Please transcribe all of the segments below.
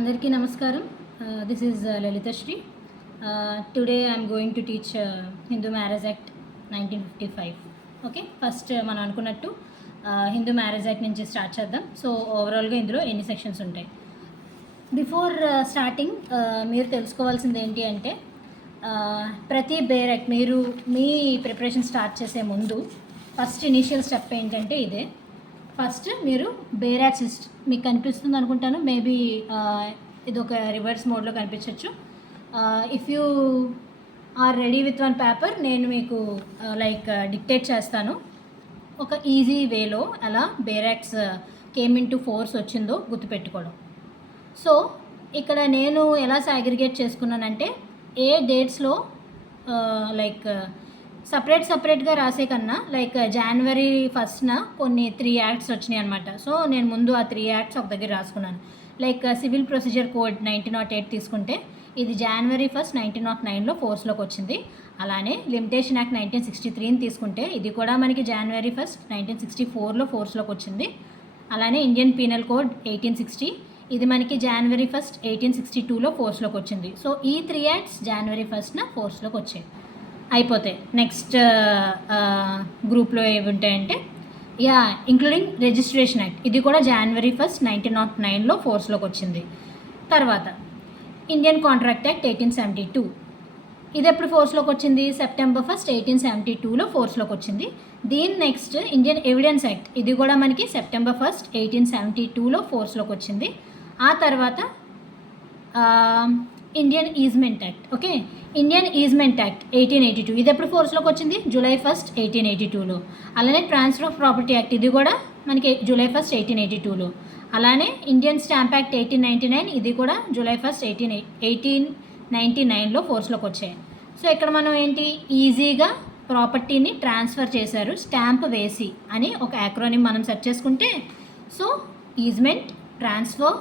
అందరికీ నమస్కారం. This is Lalithasri. Today I'm going to teach Hindu marriage act 1955. Okay, first మనం అనుకున్నట్టు హిందూ మ్యారేజ్ యాక్ట్ నుంచి స్టార్ట్ చేద్దాం. సో ఓవరాల్గా ఇందులో ఎన్ని సెక్షన్స్ ఉంటాయి. బిఫోర్ స్టార్టింగ్ మీరు తెలుసుకోవాల్సింది ఏంటి అంటే ప్రతి బేర్ యాక్ట్ మీరు మీ ప్రిపరేషన్ స్టార్ట్ చేసే ముందు ఫస్ట్ ఇనీషియల్ స్టెప్ ఏంటంటే ఇదే. ఫస్ట్ మీరు బేర్ యాక్ట్ లిస్ట్ మీకు కనిపిస్తుంది అనుకుంటాను. మేబీ ఇది ఒక రివర్స్ మోడ్లో కనిపించవచ్చు. If you are ready with one paper, నేను మీకు డిక్టేట్ చేస్తాను. ఒక ఈజీ వేలో అలా bare acts came into force వచ్చిందో గుర్తుపెట్టుకోవడం. సో ఇక్కడ నేను ఎలా సాగ్రిగేట్ చేసుకున్నానంటే ఏ డేట్స్లో సపరేట్గా రాసే కన్నా జనవరి 1న కొన్ని 3 యాక్ట్స్ వచ్చినాయి అనమాట. సో నేను ముందు ఆ 3 యాక్ట్స్ ఒక దగ్గర రాసుకున్నాను. సివిల్ ప్రొసీజర్ కోడ్ 1908 తీసుకుంటే ఇది జనవరి 1, 1909లో ఫోర్స్లోకి వచ్చింది. అలానే లిమిటేషన్ యాక్ట్ 1963ని తీసుకుంటే ఇది కూడా మనకి జనవరి 1, 1964లో ఫోర్స్లోకి వచ్చింది. అలానే ఇండియన్ పీనల్ కోడ్ 1860 ఇది మనకి జనవరి 1, 1862లో ఫోర్స్లోకి వచ్చింది. సో ఈ 3 యాక్ట్స్ జనవరి 1న ఫోర్స్లోకి వచ్చాయి. అయిపోతాయి. నెక్స్ట్ గ్రూప్లో ఏవి ఉంటాయంటే ఇంక్లూడింగ్ రిజిస్ట్రేషన్ యాక్ట్ ఇది కూడా జనవరి 1, 1909లో ఫోర్స్లోకి వచ్చింది. తర్వాత ఇండియన్ కాంట్రాక్ట్ యాక్ట్ 1872 ఇది ఎప్పుడు ఫోర్స్లోకి వచ్చింది? సెప్టెంబర్ 1, 1872లో ఫోర్స్లోకి వచ్చింది. దీని నెక్స్ట్ ఇండియన్ ఎవిడెన్స్ యాక్ట్ ఇది కూడా మనకి సెప్టెంబర్ 1, 1872లో ఫోర్స్లోకి వచ్చింది. ఆ తర్వాత Indian easement act. Okay, Indian easement act 1882 ఇది ఎప్పుడు ఫోర్స్లోకి వచ్చింది? జూలై 1, 1882లో. అలానే ట్రాన్స్ఫర్ ఆఫ్ ప్రాపర్టీ యాక్ట్ ఇది కూడా మనకి జూలై 1, 1882లో. అలానే ఇండియన్ స్టాంప్ యాక్ట్ 1899 ఇది కూడా జూలై 1, 1899లో ఫోర్స్లోకి వచ్చాయి. సో ఇక్కడ మనం ఏంటి ఈజీగా ప్రాపర్టీని ట్రాన్స్ఫర్ చేశారు స్టాంప్ వేసి అని ఒక యాక్రోనిమ్ మనం సెర్చ్ చేసుకుంటే, so easement, transfer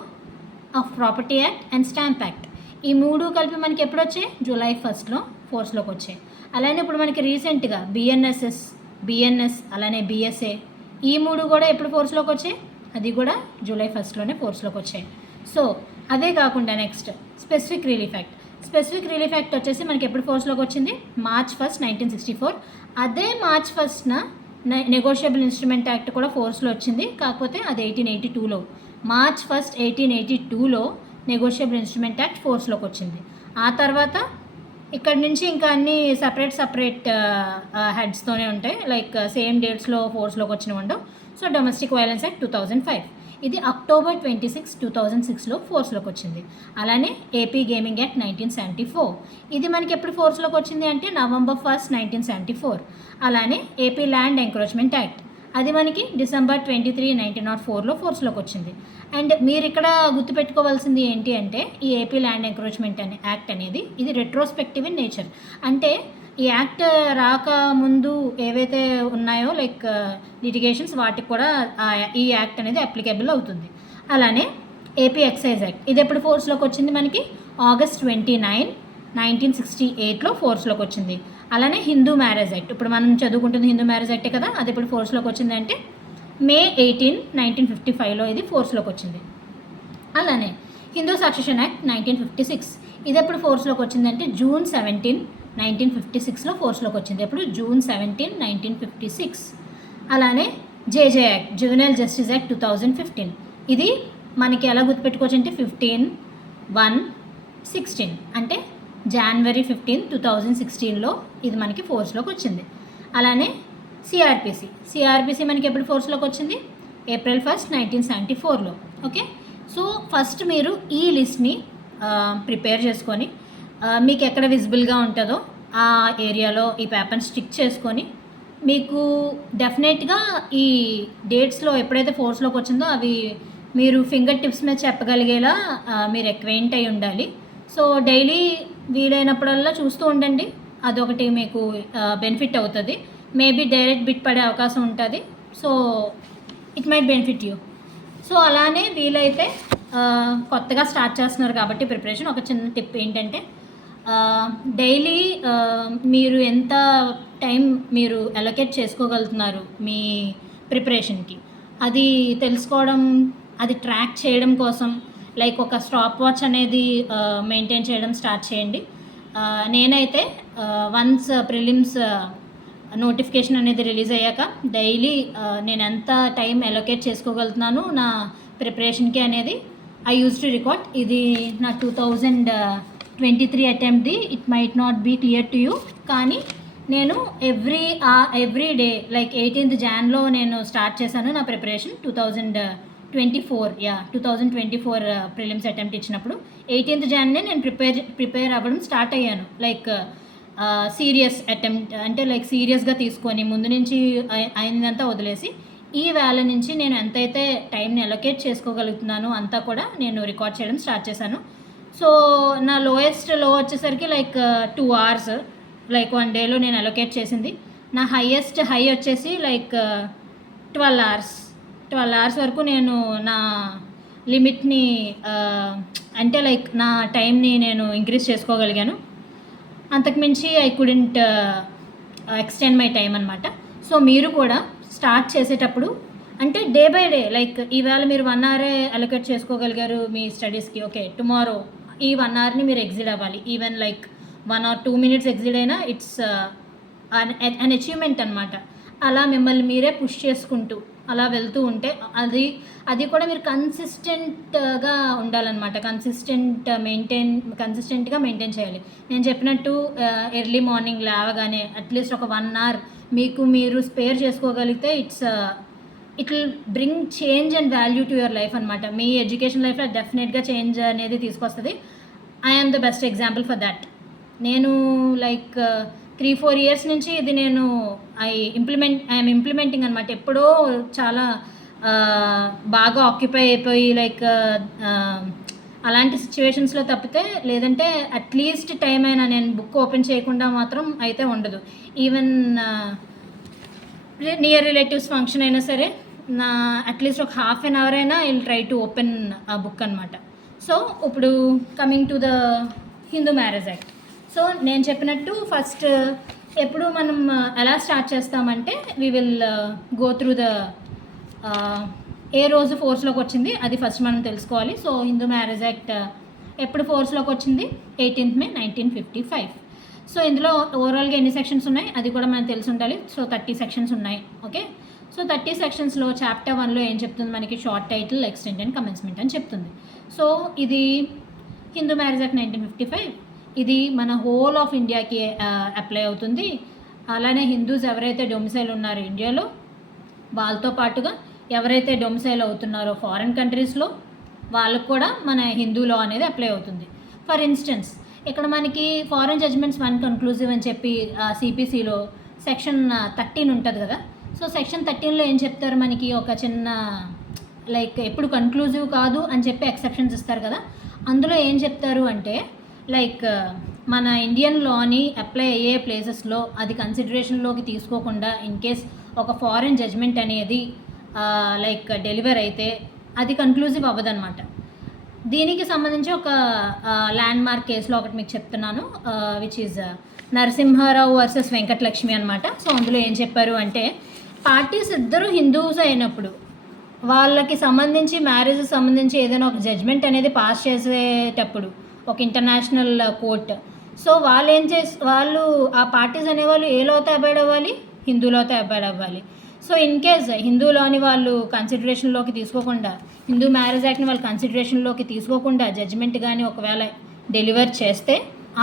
of property act and stamp act ఈ 3 కలిపి మనకి ఎప్పుడు వచ్చాయి? జూలై 1లో ఫోర్స్లోకి వచ్చాయి. అలానే ఇప్పుడు మనకి రీసెంట్గా బిఎన్ఎస్ అలానే బిఎస్ఏ ఈ 3 కూడా ఎప్పుడు ఫోర్స్లోకి వచ్చాయి? అది కూడా జూలై 1లోనే ఫోర్స్లోకి వచ్చాయి. సో అదే కాకుండా నెక్స్ట్ స్పెసిఫిక్ రిలీఫ్ యాక్ట్ వచ్చేసి మనకి ఎప్పుడు ఫోర్స్లోకి వచ్చింది? మార్చ్ 1, 1964. అదే మార్చ్ 1న నెగోషియబుల్ ఇన్స్ట్రుమెంట్ యాక్ట్ కూడా ఫోర్స్లో వచ్చింది. కాకపోతే అది 1882లో. మార్చ్ 1, 1882లో నెగోషియబుల్ ఇన్స్ట్రుమెంట్ యాక్ట్ ఫోర్స్లోకి వచ్చింది. ఆ తర్వాత ఇక్కడ నుంచి ఇంకా అన్ని సపరేట్ హెడ్స్తోనే ఉంటాయి. సేమ్ డేట్స్లో ఫోర్స్లోకి వచ్చినవి ఉండవు. సో డొమెస్టిక్ వైలెన్స్ యాక్ట్ 2005 ఇది అక్టోబర్ 26, 2006లో ఫోర్స్లోకి వచ్చింది. అలానే ఏపీ గేమింగ్ యాక్ట్ 1974 ఇది మనకి ఎప్పుడు ఫోర్స్లోకి వచ్చింది అంటే నవంబర్ 1, 1974. అలానే ఏపీ ల్యాండ్ ఎంక్రోచ్మెంట్ యాక్ట్ అది మనకి డిసెంబర్ 23, 1904లో ఫోర్స్లోకి వచ్చింది. అండ్ మీరు ఇక్కడ గుర్తుపెట్టుకోవాల్సింది ఏంటి అంటే ఈ ఏపీ ల్యాండ్ ఎంక్రోచ్మెంట్ యాక్ట్ అనేది ఇది రెట్రోస్పెక్టివ్ ఇన్ నేచర్. అంటే ఈ యాక్ట్ రాకముందు ఏవైతే ఉన్నాయో లిటిగేషన్స్ వాటికి కూడా ఈ యాక్ట్ అనేది అప్లికేబుల్ అవుతుంది. అలానే ఏపీ ఎక్సైజ్ యాక్ట్ ఇది ఎప్పుడు ఫోర్స్లోకి వచ్చింది? మనకి ఆగస్ట్ 29, 1968లో ఫోర్స్లోకి వచ్చింది. అలానే హిందూ మ్యారేజ్ యాక్ట్ ఇప్పుడు మనం చదువుకుంటుంది హిందూ మ్యారేజ్ యాక్టే కదా, అది ఎప్పుడు ఫోర్స్లోకి వచ్చింది అంటే మే 18, 1955లో ఇది ఫోర్స్లోకి వచ్చింది. అలానే హిందూ సక్సెషన్ యాక్ట్ 1956 ఇది ఎప్పుడు ఫోర్స్లోకి వచ్చిందంటే జూన్ 17, 1956లో ఫోర్స్లోకి వచ్చింది. ఎప్పుడు? జూన్ 17, 1956. అలానే జేజే యాక్ట్ జువెనైల్ జస్టిస్ యాక్ట్ 2015 ఇది మనకి ఎలా గుర్తుపెట్టుకోవచ్చు అంటే 15/1/16 అంటే జనవరి 15, 2016లో ఇది మనకి ఫోర్స్లోకి వచ్చింది. అలానే సిఆర్పిసి మనకి ఎప్పుడు ఫోర్స్లోకి వచ్చింది? ఏప్రిల్ 1, 1974లో. ఓకే, సో ఫస్ట్ మీరు ఈ లిస్ట్ని ప్రిపేర్ చేసుకొని మీకు ఎక్కడ విజిబుల్గా ఉంటుందో ఆ ఏరియాలో ఈ పేపర్ని స్టిక్ చేసుకొని మీకు డెఫినెట్గా ఈ డేట్స్లో ఎప్పుడైతే ఫోర్స్లోకి వచ్చిందో అవి మీరు ఫింగర్ టిప్స్ మీద చెప్పగలిగేలా మీరు ఎక్వైంట్ అయి ఉండాలి. సో డైలీ వీలైనప్పుడల్లా చూస్తూ ఉండండి. అదొకటి మీకు బెనిఫిట్ అవుతుంది. మేబీ డైరెక్ట్ బిట్ పడే అవకాశం ఉంటుంది. So it might benefit you. So అలానే వీలైతే కొత్తగా స్టార్ట్ చేస్తున్నారు కాబట్టి ప్రిపరేషన్ ఒక చిన్న టిప్ ఏంటంటే డైలీ మీరు ఎంత టైం మీరు అలొకేట్ చేసుకోగలుగుతున్నారు మీ ప్రిపరేషన్కి అది తెలుసుకోవడం, అది ట్రాక్ చేయడం కోసం లైక్ ఒక స్టాప్ వాచ్ అనేది మెయింటైన్ చేయడం స్టార్ట్ చేయండి. నేనైతే వన్స్ ప్రిలిమ్స్ నోటిఫికేషన్ అనేది రిలీజ్ అయ్యాక డైలీ నేను ఎంత టైం అలొకేట్ చేసుకోగలుగుతున్నాను నా ప్రిపరేషన్కి అనేది ఐ యూజ్ టు రికార్డ్. ఇది నా 2023 అటెంప్ట్ది. It might not be clear to you, కానీ నేను ఎవ్రీ డే లైక్ 18th Janలో నేను స్టార్ట్ చేశాను నా ప్రిపరేషన్. 2024 ప్రిలిమ్స్ అటెంప్ట్ ఇచ్చినప్పుడు 18th Janనే నేను ప్రిపేర్ అవ్వడం స్టార్ట్ అయ్యాను. లైక్ సీరియస్ అటెంప్ట్ అంటే లైక్ సీరియస్గా తీసుకొని ముందు నుంచి అయినదంతా వదిలేసి ఈ వేళ నుంచి నేను ఎంతైతే టైంని అలొకేట్ చేసుకోగలుగుతున్నానో అంతా కూడా నేను రికార్డ్ చేయడం స్టార్ట్ చేశాను. సో నా లోయెస్ట్ లో వచ్చేసరికి లైక్ 2 hours లైక్ 1 డేలో నేను అలొకేట్ చేసింది. నా హైయెస్ట్ హై వచ్చేసి లైక్ 12 hours వరకు నేను నా లిమిట్ని అంటే లైక్ నా టైంని నేను ఇంక్రీజ్ చేసుకోగలిగాను. అంతకుమించి I couldn't extend my time అనమాట. సో మీరు కూడా స్టార్ట్ చేసేటప్పుడు అంటే డే బై డే లైక్ ఈవేళ మీరు 1 hour అలొకేట్ చేసుకోగలిగారు మీ స్టడీస్కి, ఓకే టుమారో ఈ 1 hourని మీరు ఎగ్జిడ్ అవ్వాలి. ఈవెన్ లైక్ 1 or 2 minutes ఎగ్జిడ్ అయినా ఇట్స్ అన్ అచీవ్మెంట్ అనమాట. అలా మిమ్మల్ని మీరే పుష్ చేసుకుంటూ అలా వెళ్తూ ఉంటే అది కూడా మీరు కన్సిస్టెంట్గా ఉండాలన్నమాట. కన్సిస్టెంట్గా మెయింటైన్ చేయాలి. నేను చెప్పినట్టు ఎర్లీ మార్నింగ్ లేవగానే అట్లీస్ట్ ఒక 1 hour మీకు మీరు స్పేర్ చేసుకోగలిగితే it will bring change and value to your life అనమాట. మీ ఎడ్యుకేషన్ లైఫ్లో డెఫినెట్గా చేంజ్ అనేది తీసుకొస్తుంది. I'm the best example for that. నేను లైక్ 3-4 years నుంచి ఇది నేను ఐఎమ్ ఇంప్లిమెంటింగ్ అనమాట. ఎప్పుడో చాలా బాగా ఆక్యుపై అయిపోయి లైక్ అలాంటి సిచ్యువేషన్స్లో తప్పితే, లేదంటే అట్లీస్ట్ టైం అయినా నేను బుక్ ఓపెన్ చేయకుండా మాత్రం అయితే ఉండదు. ఈవెన్ నియర్ రిలేటివ్స్ ఫంక్షన్ అయినా సరే నా అట్లీస్ట్ ఒక ½ an hour అయినా I will try to open ఆ బుక్ అనమాట. సో ఇప్పుడు coming to the Hindu marriage act. So నేను చెప్పినట్టు ఫస్ట్ ఎప్పుడు మనం ఎలా స్టార్ట్ చేస్తామంటే we will go through the ఏ రోజు ఫోర్స్లోకి వచ్చింది అది ఫస్ట్ మనం తెలుసుకోవాలి. సో హిందూ మ్యారేజ్ యాక్ట్ ఎప్పుడు ఫోర్స్లోకి వచ్చింది? 18th May 1955. సో ఇందులో ఓవరాల్గా ఎన్ని సెక్షన్స్ ఉన్నాయి అది కూడా మనకు తెలిసి ఉండాలి. సో 30 sections ఉన్నాయి. ఓకే, సో 30 sectionsలో Chapter 1లో ఏం చెప్తుంది మనకి? Short title, extent and commencement అని చెప్తుంది. సో ఇది హిందూ మ్యారేజ్ యాక్ట్ 1955. ఇది మన హోల్ ఆఫ్ ఇండియాకి అప్లై అవుతుంది. అలానే హిందూస్ ఎవరైతే డొమిసైల్ ఉన్నారో ఇండియాలో, వాళ్ళతో పాటుగా ఎవరైతే డొమిసైల్ అవుతున్నారో ఫారిన్ కంట్రీస్లో వాళ్ళకు కూడా మన హిందూ లా అనేది అప్లై అవుతుంది. ఫర్ ఇన్స్టెన్స్ ఇక్కడ మనకి ఫారెన్ జడ్జ్మెంట్స్ కన్క్లూజివ్ అని చెప్పి సిపిసిలో సెక్షన్ 13 ఉంటుంది కదా. సో సెక్షన్ 13లో ఏం చెప్తారు మనకి? ఒక చిన్న లైక్ ఎప్పుడు కన్క్లూజివ్ కాదు అని చెప్పి ఎక్సెప్షన్స్ ఇస్తారు కదా. అందులో ఏం చెప్తారు అంటే లైక్ మన ఇండియన్ లాని అప్లై అయ్యే ప్లేసెస్లో అది కన్సిడరేషన్లోకి తీసుకోకుండా ఇన్ కేస్ ఒక ఫారెన్ జడ్జ్మెంట్ అనేది లైక్ డెలివర్ అయితే అది కన్క్లూజివ్ అవ్వదన్నమాట. దీనికి సంబంధించి ఒక ల్యాండ్ మార్క్ కేసులో ఒకటి మీకు చెప్తున్నాను, which is Narasimharao versus Venkatalakshmi అనమాట. సో అందులో ఏం చెప్పారు అంటే పార్టీస్ ఇద్దరు హిందూస్ అయినప్పుడు వాళ్ళకి సంబంధించి మ్యారేజ్ సంబంధించి ఏదైనా ఒక జడ్జ్మెంట్ అనేది పాస్ చేసేటప్పుడు ఒక ఇంటర్నేషనల్ కోర్ట్, సో వాళ్ళు ఆ పార్టీస్ అనేవాళ్ళు ఏ లోతో అబాయిడ్ అవ్వాలి? హిందూలోతో అబాయిడ్ అవ్వాలి. సో ఇన్ కేస్ హిందూలోని వాళ్ళు కన్సిడరేషన్లోకి తీసుకోకుండా, హిందూ మ్యారేజ్ యాక్ట్ని వాళ్ళు కన్సిడరేషన్లోకి తీసుకోకుండా జడ్జ్మెంట్ కానీ ఒకవేళ డెలివర్ చేస్తే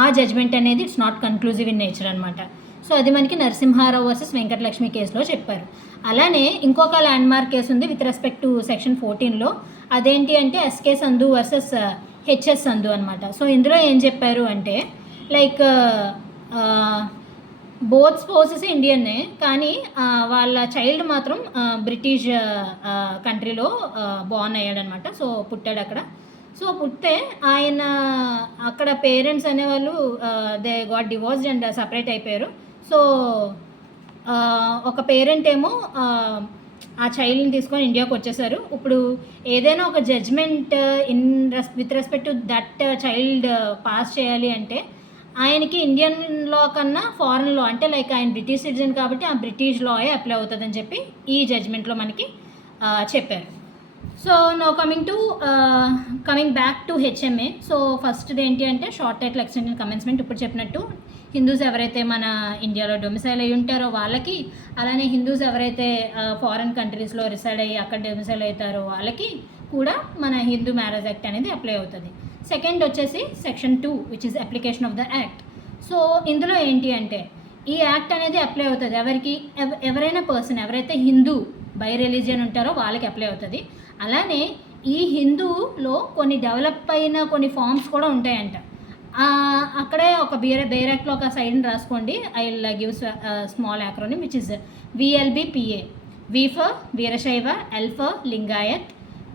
ఆ జడ్జ్మెంట్ అనేది it's not conclusive in nature అనమాట. సో అది మనకి నరసింహారావు వర్సెస్ వెంకటలక్ష్మి కేసులో చెప్పారు. అలానే ఇంకొక ల్యాండ్ మార్క్ కేసు ఉంది విత్ రెస్పెక్ట్ టు సెక్షన్ 14లో. అదేంటి అంటే SK Sandhu versus HS Sandhu అనమాట. సో ఇందులో ఏం చెప్పారు అంటే లైక్ బోత్ స్పౌసెస్ ఇండియన్నే, కానీ వాళ్ళ చైల్డ్ మాత్రం బ్రిటిష్ కంట్రీలో బోర్న్ అయ్యాడనమాట. సో పుట్టాడు అక్కడ. సో పుట్టే ఆయన అక్కడ పేరెంట్స్ అనేవాళ్ళు they got divorced and separate అయిపోయారు. సో ఒక పేరెంట్ ఏమో ఆ చైల్డ్ని తీసుకొని ఇండియాకి వచ్చేసారు. ఇప్పుడు ఏదైనా ఒక judgment with respect to that child pass చేయాలి అంటే ఆయనకి ఇండియన్ లా కన్నా ఫారెన్ లా అంటే లైక్ ఆయన బ్రిటిష్ సిటిజన్ కాబట్టి ఆ బ్రిటిష్ లాయే అప్లై అవుతుందని చెప్పి ఈ జడ్జ్మెంట్లో మనకి చెప్పారు. So no coming back to HMA. So ఫస్ట్ది ఏంటి అంటే షార్ట్ టైటిల్ ఎక్స్టెండెడ్ కమెన్స్మెంట్. ఇప్పుడు చెప్పినట్టు హిందూస్ ఎవరైతే మన ఇండియాలో డొమిసైల్ అయ్యి ఉంటారో వాళ్ళకి, అలానే హిందూస్ ఎవరైతే ఫారిన్ కంట్రీస్లో రిసైడ్ అయ్యి అక్కడ డొమిసైల్ అవుతారో వాళ్ళకి కూడా మన హిందూ మ్యారేజ్ యాక్ట్ అనేది అప్లై అవుతుంది. సెకండ్ వచ్చేసి section 2 which is application of the act. So ఇందులో ఏంటి అంటే ఈ యాక్ట్ అనేది అప్లై అవుతుంది ఎవరికి, ఎవరైనా పర్సన్ ఎవరైతే హిందూ బై రిలీజియన్ ఉంటారో వాళ్ళకి అప్లై అవుతుంది. అలానే ఈ హిందూలో కొన్ని డెవలప్ అయిన కొన్ని ఫామ్స్ కూడా ఉంటాయంట. అక్కడే ఒక బేరాక్లో ఒక సైడ్ని రాసుకోండి. I will give small acronym which is VLBPA. V for Veerashaiva, L for Lingayat,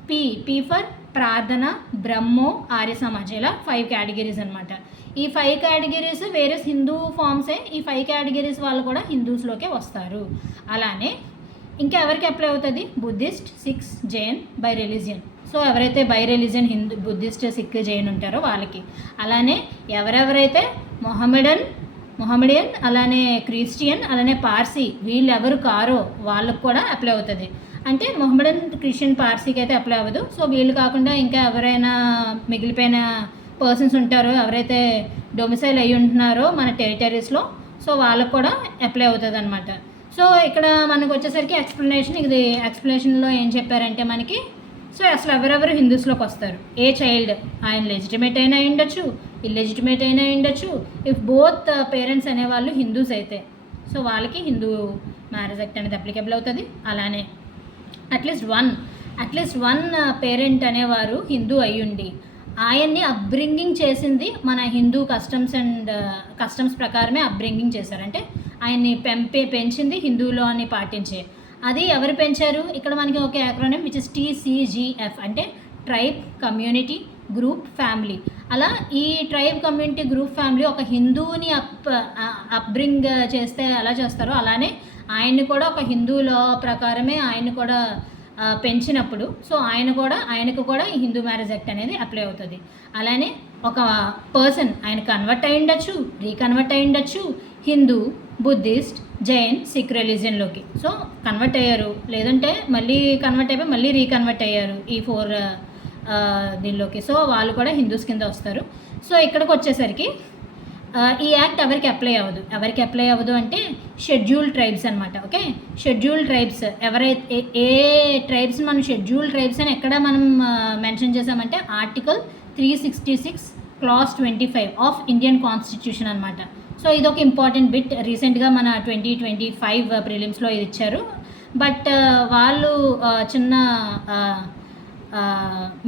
P for ప్రార్థన, బ్రహ్మో, ఆర్య సమాజ్. ఇలా 5 కేటగిరీస్ అనమాట. ఈ 5 కేటగిరీస్ వేరే హిందూ ఫామ్సే. ఈ 5 కేటగిరీస్ వాళ్ళు కూడా హిందూస్లోకే వస్తారు. అలానే ఇంకా ఎవరికి అప్లై అవుతుంది? Buddhist, Sikhs, Jain by religion. So ఎవరైతే by religion Hindu, Buddhist, Sikh, Jain ఉంటారో వాళ్ళకి. అలానే ఎవరెవరైతే మొహమ్మడియన్ అలానే క్రిస్టియన్ అలానే పార్సీ వీళ్ళు ఎవరు కారో వాళ్ళకు కూడా అప్లై అవుతుంది. అంటే మొహమ్మడన్, క్రిస్టియన్, పార్సీకి అయితే అప్లై అవ్వదు. సో వీళ్ళు కాకుండా ఇంకా ఎవరైనా మిగిలిపోయిన పర్సన్స్ ఉంటారో ఎవరైతే డొమిసైల్ అయ్యి ఉంటున్నారో మన టెరిటరీస్లో, సో వాళ్ళకు కూడా అప్లై అవుతుంది అనమాట. సో ఇక్కడ మనకు వచ్చేసరికి ఇది ఎక్స్ప్లెనేషన్లో ఏం చెప్పారంటే మనకి, సో అసలు ఎవరెవరు హిందూస్లోకి వస్తారు. ఏ చైల్డ్ ఆయన లెజిటిమేట్ అయినా ఉండొచ్చు, ఇల్లెజిటిమేట్ అయినా ఉండొచ్చు. ఇఫ్ బోత్ పేరెంట్స్ అనేవాళ్ళు హిందూస్ అయితే సో వాళ్ళకి హిందూ మ్యారేజ్ యాక్ట్ అనేది అప్లికబుల్ అవుతుంది. అలానే అట్లీస్ట్ వన్ పేరెంట్ అనేవారు హిందూ అయ్యుండి ఆయన్ని అప్బ్రింగింగ్ చేసింది మన హిందూ కస్టమ్స్ ప్రకారమే అప్బ్రింగింగ్ చేశారు. అంటే ఆయన్ని పెంచింది హిందూలో అని పాటించే. అది ఎవరు పెంచారు? ఇక్కడ మనకి ఒక యాక్రోనిమ్ విచ్ ఇస్ TCGF. అంటే ట్రైబ్, కమ్యూనిటీ, గ్రూప్, ఫ్యామిలీ. అలా ఈ ట్రైబ్, కమ్యూనిటీ, గ్రూప్, ఫ్యామిలీ ఒక హిందూని అప్బ్రింగ్ చేస్తే ఎలా చేస్తారో అలానే ఆయన్ని కూడా ఒక హిందూలో ప్రకారమే ఆయన్ని కూడా పెంచినప్పుడు సో ఆయనకు కూడా ఈ హిందూ మ్యారేజ్ యాక్ట్ అనేది అప్లై అవుతుంది. అలానే ఒక పర్సన్ ఆయన కన్వర్ట్ అయి ఉండొచ్చు, రీకన్వర్ట్ అయి ఉండొచ్చు, హిందూ, బుద్ధిస్ట్, జైన్, సిక్ రిలీజియన్లోకి. సో కన్వర్ట్ అయ్యారు, లేదంటే మళ్ళీ కన్వర్ట్ అయిపోయి మళ్ళీ రీకన్వర్ట్ అయ్యారు ఈ 4 దీనిలోకి. సో వాళ్ళు కూడా హిందూస్ కింద వస్తారు. సో ఇక్కడికి వచ్చేసరికి ఈ యాక్ట్ ఎవరికి అప్లై అవ్వదు అంటే షెడ్యూల్డ్ ట్రైబ్స్ అనమాట. ఓకే, షెడ్యూల్డ్ ట్రైబ్స్ ఎవరైతే ఏ ట్రైబ్స్ మనం షెడ్యూల్డ్ ట్రైబ్స్ అని ఎక్కడ మనం మెన్షన్ చేసామంటే article 366 class 25 of Indian constitution అనమాట. సో ఇది ఒక ఇంపార్టెంట్ బిట్. రీసెంట్గా మన 2025 ప్రిలిమ్స్లో ఇది ఇచ్చారు. బట్ వాళ్ళు చిన్న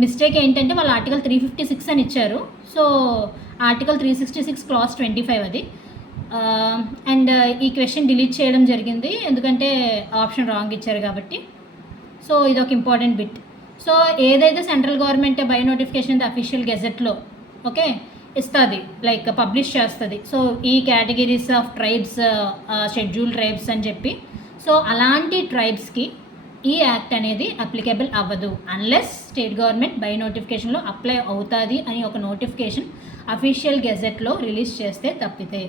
మిస్టేక్ ఏంటంటే వాళ్ళు ఆర్టికల్ 356 అని ఇచ్చారు. సో ఆర్టికల్ 366 క్లాస్ 25 అది. అండ్ ఈ క్వశ్చన్ డిలీట్ చేయడం జరిగింది ఎందుకంటే ఆప్షన్ రాంగ్ ఇచ్చారు కాబట్టి. సో ఇది ఒక ఇంపార్టెంట్ బిట్. సో ఏదైతే central government by notification official గెజెట్లో ఓకే ఇస్తుంది, లైక్ పబ్లిష్ చేస్తుంది. సో ఈ categories of tribes schedule tribes అని చెప్పి, సో అలాంటి ట్రైబ్స్కి ఈ యాక్ట్ అనేది అప్లికబుల్ అవ్వదు అన్లెస్ స్టేట్ గవర్నమెంట్ బై నోటిఫికేషన్లో అప్లై అవుతుంది అని ఒక నోటిఫికేషన్ అఫీషియల్ గెజెట్లో రిలీజ్ చేస్తే తప్పితే.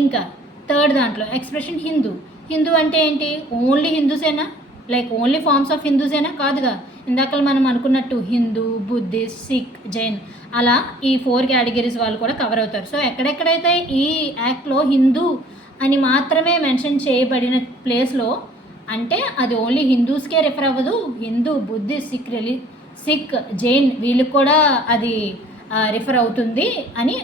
ఇంకా థర్డ్ దాంట్లో ఎక్స్ప్రెషన్ హిందూ అంటే ఏంటి? ఓన్లీ హిందూసేనా? లైక్ ఓన్లీ ఫార్మ్స్ ఆఫ్ హిందూసేనా? కాదుగా. ఇందాక మనం అనుకున్నట్టు హిందూ, బుద్ధిస్ట్, సిక్, జైన్ అలా ఈ 4 కేటగిరీస్ వాళ్ళు కూడా కవర్ అవుతారు. సో ఎక్కడెక్కడైతే ఈ యాక్ట్లో హిందూ అని మాత్రమే మెన్షన్ చేయబడిన ప్లేస్లో అంటే అది ఓన్లీ హిందూస్కే రిఫర్ అవ్వదు. హిందూ, బుద్ధిస్ట్, సిక్, జైన్ వీళ్ళకి కూడా అది రిఫర్ అవుతుంది అని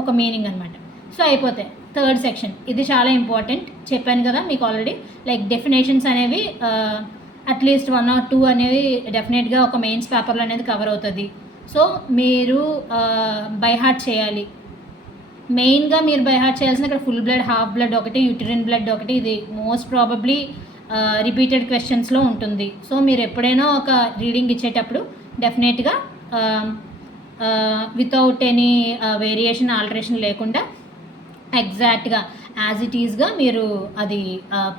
ఒక మీనింగ్ అనమాట. సో అయిపోతాయి. థర్డ్ సెక్షన్ ఇది చాలా ఇంపార్టెంట్, చెప్పాను కదా మీకు ఆల్రెడీ. లైక్ డెఫినేషన్స్ అనేవి అట్లీస్ట్ 1 or 2 అనేవి డెఫినెట్గా ఒక మెయిన్స్ పేపర్లో అనేది కవర్ అవుతుంది. సో మీరు బై హార్ట్ చేయాలి. మెయిన్గా మీరు బై హార్ట్ చేయాల్సిన ఇక్కడ ఫుల్ బ్లడ్, హాఫ్ బ్లడ్ ఒకటి, యూటరిన్ బ్లడ్ ఒకటి. ఇది మోస్ట్ ప్రాబబ్లీ రిపీటెడ్ క్వశ్చన్స్లో ఉంటుంది. సో మీరు ఎప్పుడైనా ఒక రీడింగ్ ఇచ్చేటప్పుడు డెఫినెట్గా వితౌట్ ఎనీ వేరియేషన్, ఆల్టరేషన్ లేకుండా ఎగ్జాక్ట్గా యాజ్ ఇట్ ఈజ్గా మీరు అది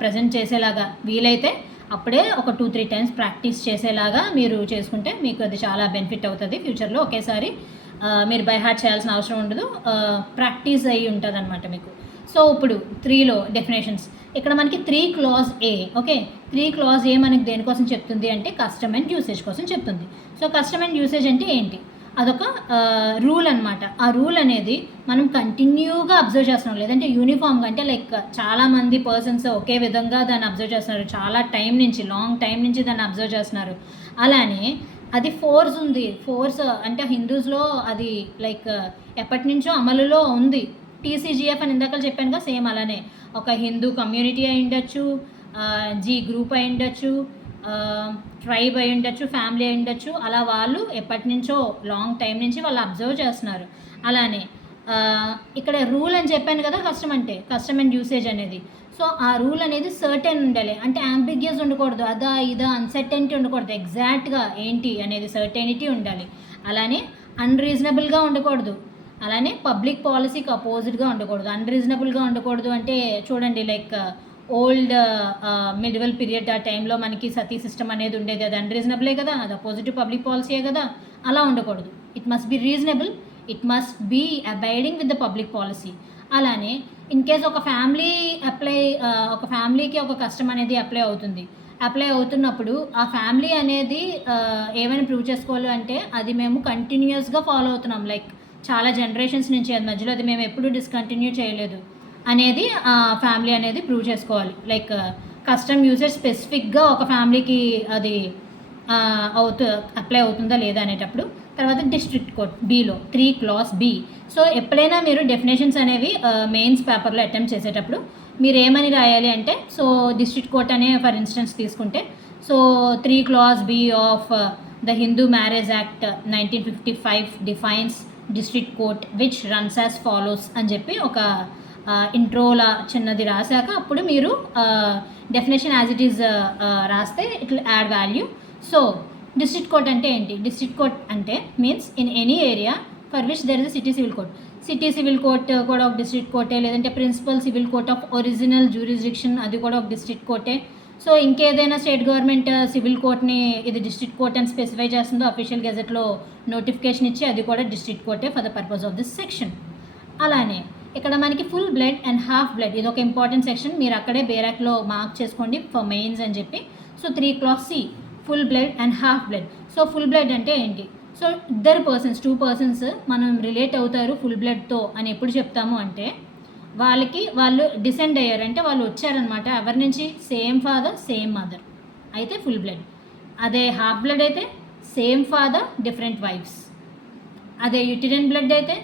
ప్రజెంట్ చేసేలాగా వీలైతే అప్పుడే ఒక 2-3 టైమ్స్ ప్రాక్టీస్ చేసేలాగా మీరు చేసుకుంటే మీకు అది చాలా బెనిఫిట్ అవుతుంది ఫ్యూచర్లో. ఒకేసారి మీరు బై హార్ట్ చేయాల్సిన అవసరం ఉండదు, ప్రాక్టీస్ అయ్యి ఉంటుంది అనమాట మీకు. సో ఇప్పుడు 3లో డెఫినేషన్స్ ఇక్కడ మనకి 3 క్లాజ్ ఏ. ఓకే, 3 క్లాజ్ ఏ మనకి దేనికోసం చెప్తుంది అంటే కస్టమ్ అండ్ యూసేజ్ కోసం చెప్తుంది. సో కస్టమ్ అండ్ యూసేజ్ అంటే ఏంటి? అదొక రూల్ అనమాట. ఆ రూల్ అనేది మనం కంటిన్యూగా అబ్జర్వ్ చేస్తున్నాం, లేదంటే యూనిఫామ్గా, అంటే లైక్ చాలామంది పర్సన్స్ ఒకే విధంగా దాన్ని అబ్జర్వ్ చేస్తున్నారు, చాలా టైం నుంచి, లాంగ్ టైం నుంచి దాన్ని అబ్జర్వ్ చేస్తున్నారు. అలానే అది ఫోర్స్ ఉంది. ఫోర్స్ అంటే హిందూస్లో అది లైక్ ఎప్పటి నుంచో అమలులో ఉంది. టీసీజీఎఫ్ అని ఇందాక చెప్పానుగా, సేమ్ అలానే ఒక హిందూ కమ్యూనిటీ అయి ఉండొచ్చు, జీ గ్రూప్ అయి ఉండొచ్చు, ట్రైబ్ అయి ఉండొచ్చు, ఫ్యామిలీ అయి ఉండొచ్చు. అలా వాళ్ళు ఎప్పటి నుంచో లాంగ్ టైం నుంచి వాళ్ళు అబ్జర్వ్ చేస్తున్నారు. అలానే ఇక్కడ రూల్ అని చెప్పాను కదా, కస్టమ్ అండ్ యూసేజ్ అనేది. సో ఆ రూల్ అనేది సర్టెన్ ఉండాలి, అంటే అంబిగ్యూస్ ఉండకూడదు, అదా ఇదా అన్సర్టెనిటీ ఉండకూడదు, ఎగ్జాక్ట్గా ఏంటి అనేది సర్టెనిటీ ఉండాలి. అలానే అన్రీజనబుల్గా ఉండకూడదు, అలానే పబ్లిక్ పాలసీకి అపోజిట్గా ఉండకూడదు. అన్రీజనబుల్గా ఉండకూడదు అంటే చూడండి, లైక్ ఓల్డ్ మిడివల్ పీరియడ్ ఆ టైంలో మనకి సతీ సిస్టమ్ అనేది ఉండేది, అది అన్రీజనబులే కదా, అది అపోజిట్ పబ్లిక్ పాలసీయే కదా. అలా ఉండకూడదు. It must be reasonable, it must be abiding with the public policy. అలానే ఇన్ కేస్ ఒక ఫ్యామిలీకి ఒక కష్టం అనేది అప్లై అవుతున్నప్పుడు ఆ ఫ్యామిలీ అనేది ఏమైనా ప్రూవ్ చేసుకోవాలి అంటే అది మేము కంటిన్యూస్గా ఫాలో అవుతున్నాం, లైక్ చాలా జనరేషన్స్ నుంచి, అది మధ్యలో అది మేము ఎప్పుడూ డిస్కంటిన్యూ చేయలేదు అనేది ఆ ఫ్యామిలీ అనేది ప్రూవ్ చేసుకోవాలి. లైక్ కస్టమ్ యూసేజ్ స్పెసిఫిక్గా ఒక ఫ్యామిలీకి అది అప్లై అవుతుందా లేదా అనేటప్పుడు. తర్వాత డిస్ట్రిక్ట్ కోర్ట్ బీలో 3 క్లాస్ బి. సో ఎప్పుడైనా మీరు డెఫినేషన్స్ అనేవి మెయిన్స్ పేపర్లో అటెంప్ట్ చేసేటప్పుడు మీరు ఏమని రాయాలి అంటే, సో డిస్ట్రిక్ట్ కోర్ట్ అనే ఫర్ ఇన్స్టెన్స్ తీసుకుంటే, so 3 class B of the Hindu marriage act 1955 defines district court which runs as follows అని చెప్పి ఒక ఇంట్రోలా చిన్నది రాశాక అప్పుడు మీరు డెఫినేషన్ యాజ్ ఇట్ ఈజ్ రాస్తే it will add value. So district court అంటే ఏంటి? డిస్ట్రిక్ట్ కోర్ట్ అంటే means in any area for which there is city civil court. City civil court కూడా ఒక డిస్ట్రిక్ట్ కోర్టే, లేదంటే principal civil court of original jurisdiction అది కూడా ఒక డిస్ట్రిక్ట్ కోర్టే. సో ఇంకేదైనా స్టేట్ గవర్నమెంట్ సివిల్ కోర్ట్ని ఇది డిస్ట్రిక్ట్ కోర్ట్ అని స్పెసిఫై చేస్తుందో అఫీషియల్ గెజెట్లో నోటిఫికేషన్ ఇచ్చి అది కూడా డిస్ట్రిక్ట్ కోర్టే for the purpose of this section. అలానే ఇక్కడ మనకి full blood and half blood, ఇది ఒక ఇంపార్టెంట్ సెక్షన్, మీరు అక్కడే బేరాక్లో మార్క్ చేసుకోండి ఫర్ మెయిన్స్ అని చెప్పి. So 3 class C full blood and half blood. So full blood అంటే ఏంటి? సో 2 పర్సన్స్ మనం రిలేట్ అవుతారు ఫుల్ బ్లడ్తో అని ఎప్పుడు చెప్తాము అంటే, వాళ్ళు డిసెండ్ అయ్యారు అంటే వాళ్ళు వచ్చారనమాట ఎవరి నుంచి? సేమ్ ఫాదర్ సేమ్ మదర్ అయితే ఫుల్ బ్లడ్. అదే హాఫ్ బ్లడ్ అయితే సేమ్ ఫాదర్ డిఫరెంట్ వైఫ్స్. అదే యూటరిన్ బ్లడ్ అయితే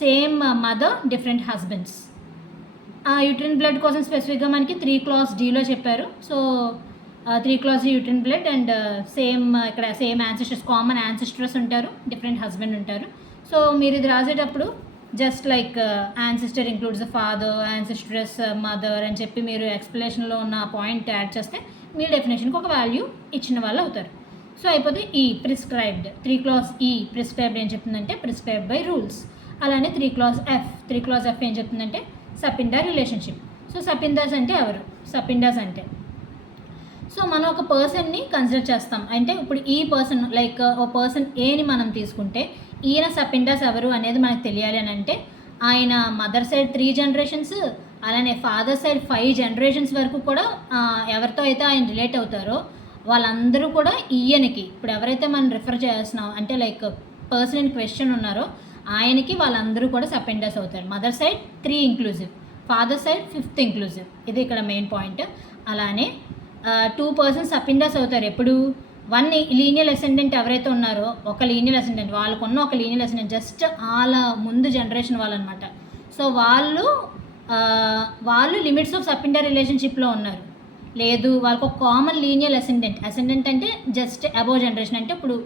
సేమ్ మదర్ డిఫరెంట్ హస్బెండ్స్. ఆ యూటరిన్ బ్లడ్ కోసం స్పెసిఫిక్గా మనకి 3 క్లాస్ డీలో చెప్పారు. So 3 class uterine blood and same ఇక్కడ సేమ్ యాన్సిస్టర్స్, కామన్ యాన్సిస్టర్స్ ఉంటారు, డిఫరెంట్ హస్బెండ్ ఉంటారు. సో మీరు ఇది రాసేటప్పుడు just like ancestor includes the father, ancestors mother అని చెప్పి మీరు ఎక్స్ప్లెనేషన్లో ఉన్న పాయింట్ యాడ్ చేస్తే మీ డెఫినేషన్కి ఒక వాల్యూ ఇచ్చిన వాళ్ళు అవుతారు. సో అయిపోతే ఈ ప్రిస్క్రైబ్డ్ 3 క్లాస్ ఈ ప్రిస్క్రైబ్డ్ ఏం చెప్తుందంటే ప్రిస్క్రైబ్డ్ బై రూల్స్. అలానే 3 క్లాస్ ఎఫ్ ఏం చెప్తుందంటే సపిండా రిలేషన్షిప్. సో సపిందాస్ అంటే ఎవరు? సపిండాస్ అంటే సో మనం ఒక పర్సన్ని కన్సిడర్ చేస్తాం అంటే ఇప్పుడు ఈ పర్సన్ లైక్ ఓ పర్సన్ ఏని మనం తీసుకుంటే ఈయన సపిండాస్ ఎవరు అనేది మనకు తెలియాలి అని అంటే ఆయన మదర్ సైడ్ 3 జనరేషన్స్, అలానే ఫాదర్ సైడ్ 5 జనరేషన్స్ వరకు కూడా ఎవరితో అయితే ఆయన రిలేట్ అవుతారో వాళ్ళందరూ కూడా ఈయనకి, ఇప్పుడు ఎవరైతే మనం రిఫర్ చేస్తున్నాం అంటే లైక్ పర్సన్ ఇన్ క్వశ్చన్ ఉన్నారో ఆయనకి వాళ్ళందరూ కూడా సపెండర్స్ అవుతారు. Mother side 3 inclusive, father side 5th inclusive, ఇది ఇక్కడ మెయిన్ పాయింట్. అలానే 2 పర్సన్స్ సపెండర్స్ అవుతారు ఎప్పుడు? 1 లీనియల్ అసెండెంట్ ఎవరైతే ఉన్నారో ఒక లీనియల్ అసెండెంట్, వాళ్ళకున్న ఒక లీనియల్ అసెండెంట్ జస్ట్ వాళ్ళ ముందు జనరేషన్ వాళ్ళనమాట. సో వాళ్ళు లిమిట్స్ ఆఫ్ సపెండర్ రిలేషన్షిప్లో ఉన్నారు. లేదు వాళ్ళకు ఒక కామన్ లీనియల్ అసెండెంట్ అంటే జస్ట్ అబోవ్ జనరేషన్, అంటే ఇప్పుడు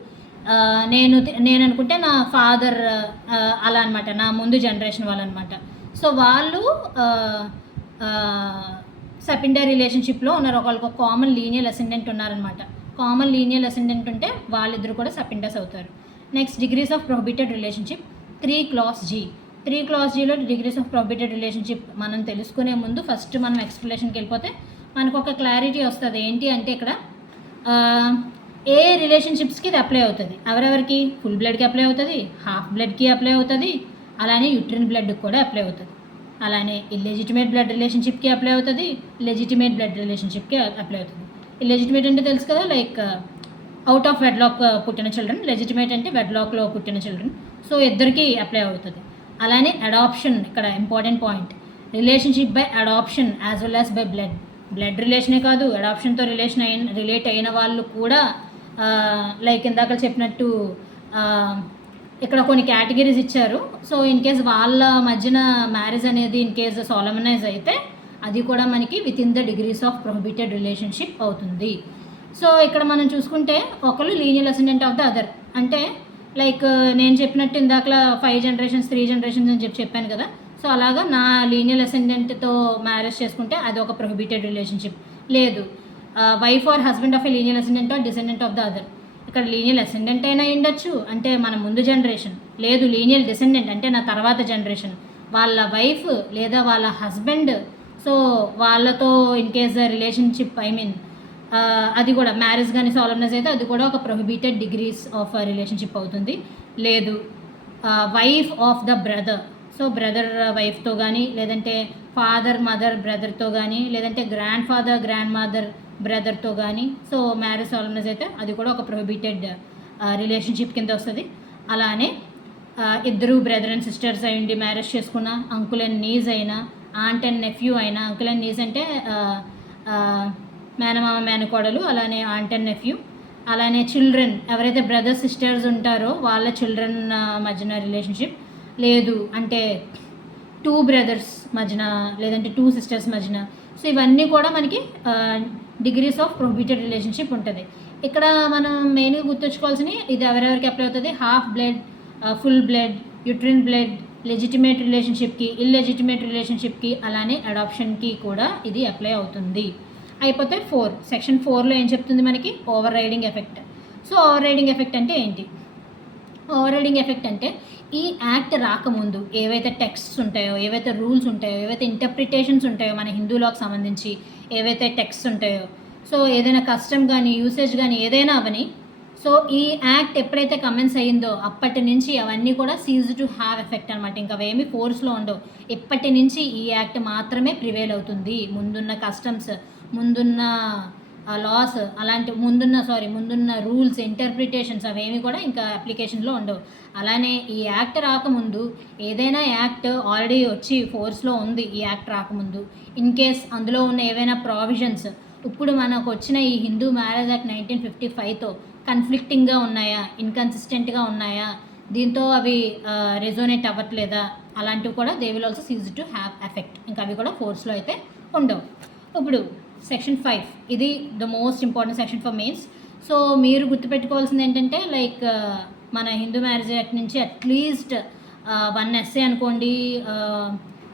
నేను అనుకుంటే నా ఫాదర్ అలా అనమాట, నా ముందు జనరేషన్ వాళ్ళనమాట. సో వాళ్ళు సెకండరీ రిలేషన్షిప్లో ఉన్నారు, ఒకళ్ళకి ఒక కామన్ లీనియల్ అసెండెంట్ ఉన్నారనమాట. కామన్ లీనియల్ అసెండెంట్ ఉంటే వాళ్ళిద్దరు కూడా సపెండర్స్ అవుతారు. Next degrees of prohibited relationship 3 class G. 3 class జీలో డిగ్రీస్ ఆఫ్ ప్రొహిబిటెడ్ రిలేషన్షిప్ మనం తెలుసుకునే ముందు ఫస్ట్ మనం ఎక్స్ప్లెనేషన్కి వెళ్ళిపోతే మనకు ఒక క్లారిటీ వస్తుంది. ఏంటి అంటే ఇక్కడ ఏ రిలేషన్షిప్స్కి ఇది అప్లై అవుతుంది, ఎవరెవరికి? ఫుల్ బ్లడ్కి అప్లై అవుతుంది, హాఫ్ బ్లడ్కి అప్లై అవుతుంది, అలానే యూట్రిన్ బ్లడ్కి కూడా అప్లై అవుతుంది. అలానే ఇల్లెజిటిమేట్ బ్లడ్ రిలేషన్షిప్కి అప్లై అవుతుంది, లెజిటిమేట్ బ్లడ్ రిలేషన్షిప్కి అప్లై అవుతుంది. ఇల్లెజిటిమేట్ అంటే తెలుసు కదా, లైక్ అవుట్ ఆఫ్ వెడ్లాక్ పుట్టిన చిల్డ్రన్. లెజిటిమేట్ అంటే వెడ్లాక్లో పుట్టిన చిల్డ్రన్. సో ఇద్దరికి అప్లై అవుతుంది. అలానే అడాప్షన్, ఇక్కడ important point, relationship by adoption as well as by blood రిలేషనే కాదు, అడాప్షన్తో రిలేట్ అయిన వాళ్ళు కూడా లైక్ ఇందాక చెప్పినట్టు ఇక్కడ కొన్ని కేటగిరీస్ ఇచ్చారు. సో ఇన్ కేస్ వాళ్ళ మధ్యన మ్యారేజ్ అనేది ఇన్ కేస్ సోలమనైజ్ అయితే అది కూడా మనకి with in the degrees of prohibited relationship అవుతుంది. సో ఇక్కడ మనం చూసుకుంటే ఒకరు linear ascendant of the other, అంటే లైక్ నేను చెప్పినట్టు ఇందాకలా 5 జనరేషన్స్ 3 జనరేషన్స్ అని చెప్పాను కదా. సో అలాగా నా లీనియర్ అసెండెంట్తో మ్యారేజ్ చేసుకుంటే అది ఒక ప్రొహిబిటెడ్ రిలేషన్షిప్. లేదు wife or husband of a lineal ascendant or descendant of the other. ఇక్కడ లీనియర్ అసెండెంట్ అయినా ఉండొచ్చు, అంటే మన ముందు జనరేషన్. లేదు లీనియర్ డిసెండెంట్ అంటే నా తర్వాత జనరేషన్, వాళ్ళ వైఫ్ లేదా వాళ్ళ హస్బెండ్. సో వాళ్ళతో ఇన్ కేస్ రిలేషన్షిప్ అది కూడా మ్యారేజ్ కానీ సాలమ్నెస్ అయితే అది కూడా ఒక ప్రొహిబిటెడ్ డిగ్రీస్ ఆఫ్ రిలేషన్షిప్ అవుతుంది. లేదు wife of the brother, so brother వైఫ్తో కానీ, లేదంటే ఫాదర్ మదర్ బ్రదర్తో కానీ, లేదంటే గ్రాండ్ ఫాదర్ గ్రాండ్ మదర్ బ్రదర్తో కానీ, సో మ్యారేజ్ సాలమ్నెస్ అయితే అది కూడా ఒక ప్రొహిబిటెడ్ రిలేషన్షిప్ కింద వస్తుంది. అలానే ఇద్దరు బ్రదర్ అండ్ సిస్టర్స్ అయ్యండి మ్యారేజ్ చేసుకున్న, అంకుల్ అండ్ నీజ్ అయినా, ఆంట్ అండ్ నెఫ్యూ అయినా. అంకుల్ అండ్ నీజ్ అంటే మేనమామ మేనకోడలు, అలానే ఆంట్ అండ్ నెఫ్యూ. అలానే చిల్డ్రన్, ఎవరైతే బ్రదర్స్ సిస్టర్స్ ఉంటారో వాళ్ళ చిల్డ్రన్ మధ్యన రిలేషన్షిప్. లేదు అంటే 2 బ్రదర్స్ మధ్యన, లేదంటే 2 సిస్టర్స్ మధ్యన. సో ఇవన్నీ కూడా మనకి డిగ్రీస్ ఆఫ్ ప్రొహిబిటెడ్ రిలేషన్షిప్ ఉంటుంది. ఇక్కడ మనం మెయిన్గా గుర్తుంచుకోవాల్సినవి ఇది ఎవరెవరికి అప్లై అవుతుంది: half blood, full blood, uterine blood, legitimate రిలేషన్షిప్కి, ఇల్లెజిటిమేట్ రిలేషన్షిప్కి, అలానే అడాప్షన్కి కూడా ఇది అప్లై అవుతుంది. అయిపోతే సెక్షన్ 4లో ఏం చెప్తుంది మనకి? Over riding effect. So over riding effect అంటే ఏంటి? ఓవర్ రైడింగ్ ఎఫెక్ట్ అంటే ఈ యాక్ట్ రాకముందు ఏవైతే టెక్స్ట్స్ ఉంటాయో, ఏవైతే రూల్స్ ఉంటాయో, ఏవైతే ఇంటర్ప్రిటేషన్స్ ఉంటాయో మన హిందూ లాకి సంబంధించి ఏవైతే టెక్స్ట్స్ ఉంటాయో, సో ఏదైనా కస్టమ్ కానీ యూసేజ్ కానీ ఏదైనా అవని, సో ఈ యాక్ట్ ఎప్పుడైతే కమెన్స్ అయ్యిందో అప్పటి నుంచి అవన్నీ కూడా సీజ్ టు హ్యావ్ ఎఫెక్ట్ అనమాట. ఇంకా అవేమి ఫోర్స్లో ఉండవు. ఇప్పటి నుంచి ఈ యాక్ట్ మాత్రమే ప్రివేల్ అవుతుంది. ముందున్న కస్టమ్స్, ముందున్న లాస్, అలాంటి ముందున్న రూల్స్, ఇంటర్ప్రిటేషన్స్ అవేమి కూడా ఇంకా అప్లికేషన్లో ఉండవు. అలానే ఈ యాక్ట్ రాకముందు ఏదైనా యాక్ట్ ఆల్రెడీ వచ్చి ఫోర్స్లో ఉంది, ఈ యాక్ట్ రాకముందు ఇన్ కేస్ అందులో ఉన్న ఏవైనా ప్రావిజన్స్ ఇప్పుడు మనకు వచ్చిన ఈ హిందూ మ్యారేజ్ యాక్ట్ 1955తో కన్ఫ్లిక్టింగ్గా ఉన్నాయా, ఇన్కన్సిస్టెంట్గా ఉన్నాయా, దీంతో అవి రెజోనేట్ అవ్వట్లేదా, అలాంటివి కూడా they will also cease to have effect. ఇంకా అవి కూడా ఫోర్స్లో అయితే ఉండవు. ఇప్పుడు సెక్షన్ 5 ఇది the most important section for mains. So మీరు గుర్తుపెట్టుకోవాల్సింది ఏంటంటే లైక్ మన హిందూ మ్యారేజ్ యాక్ట్ నుంచి అట్లీస్ట్ 1 ఎస్సే అనుకోండి,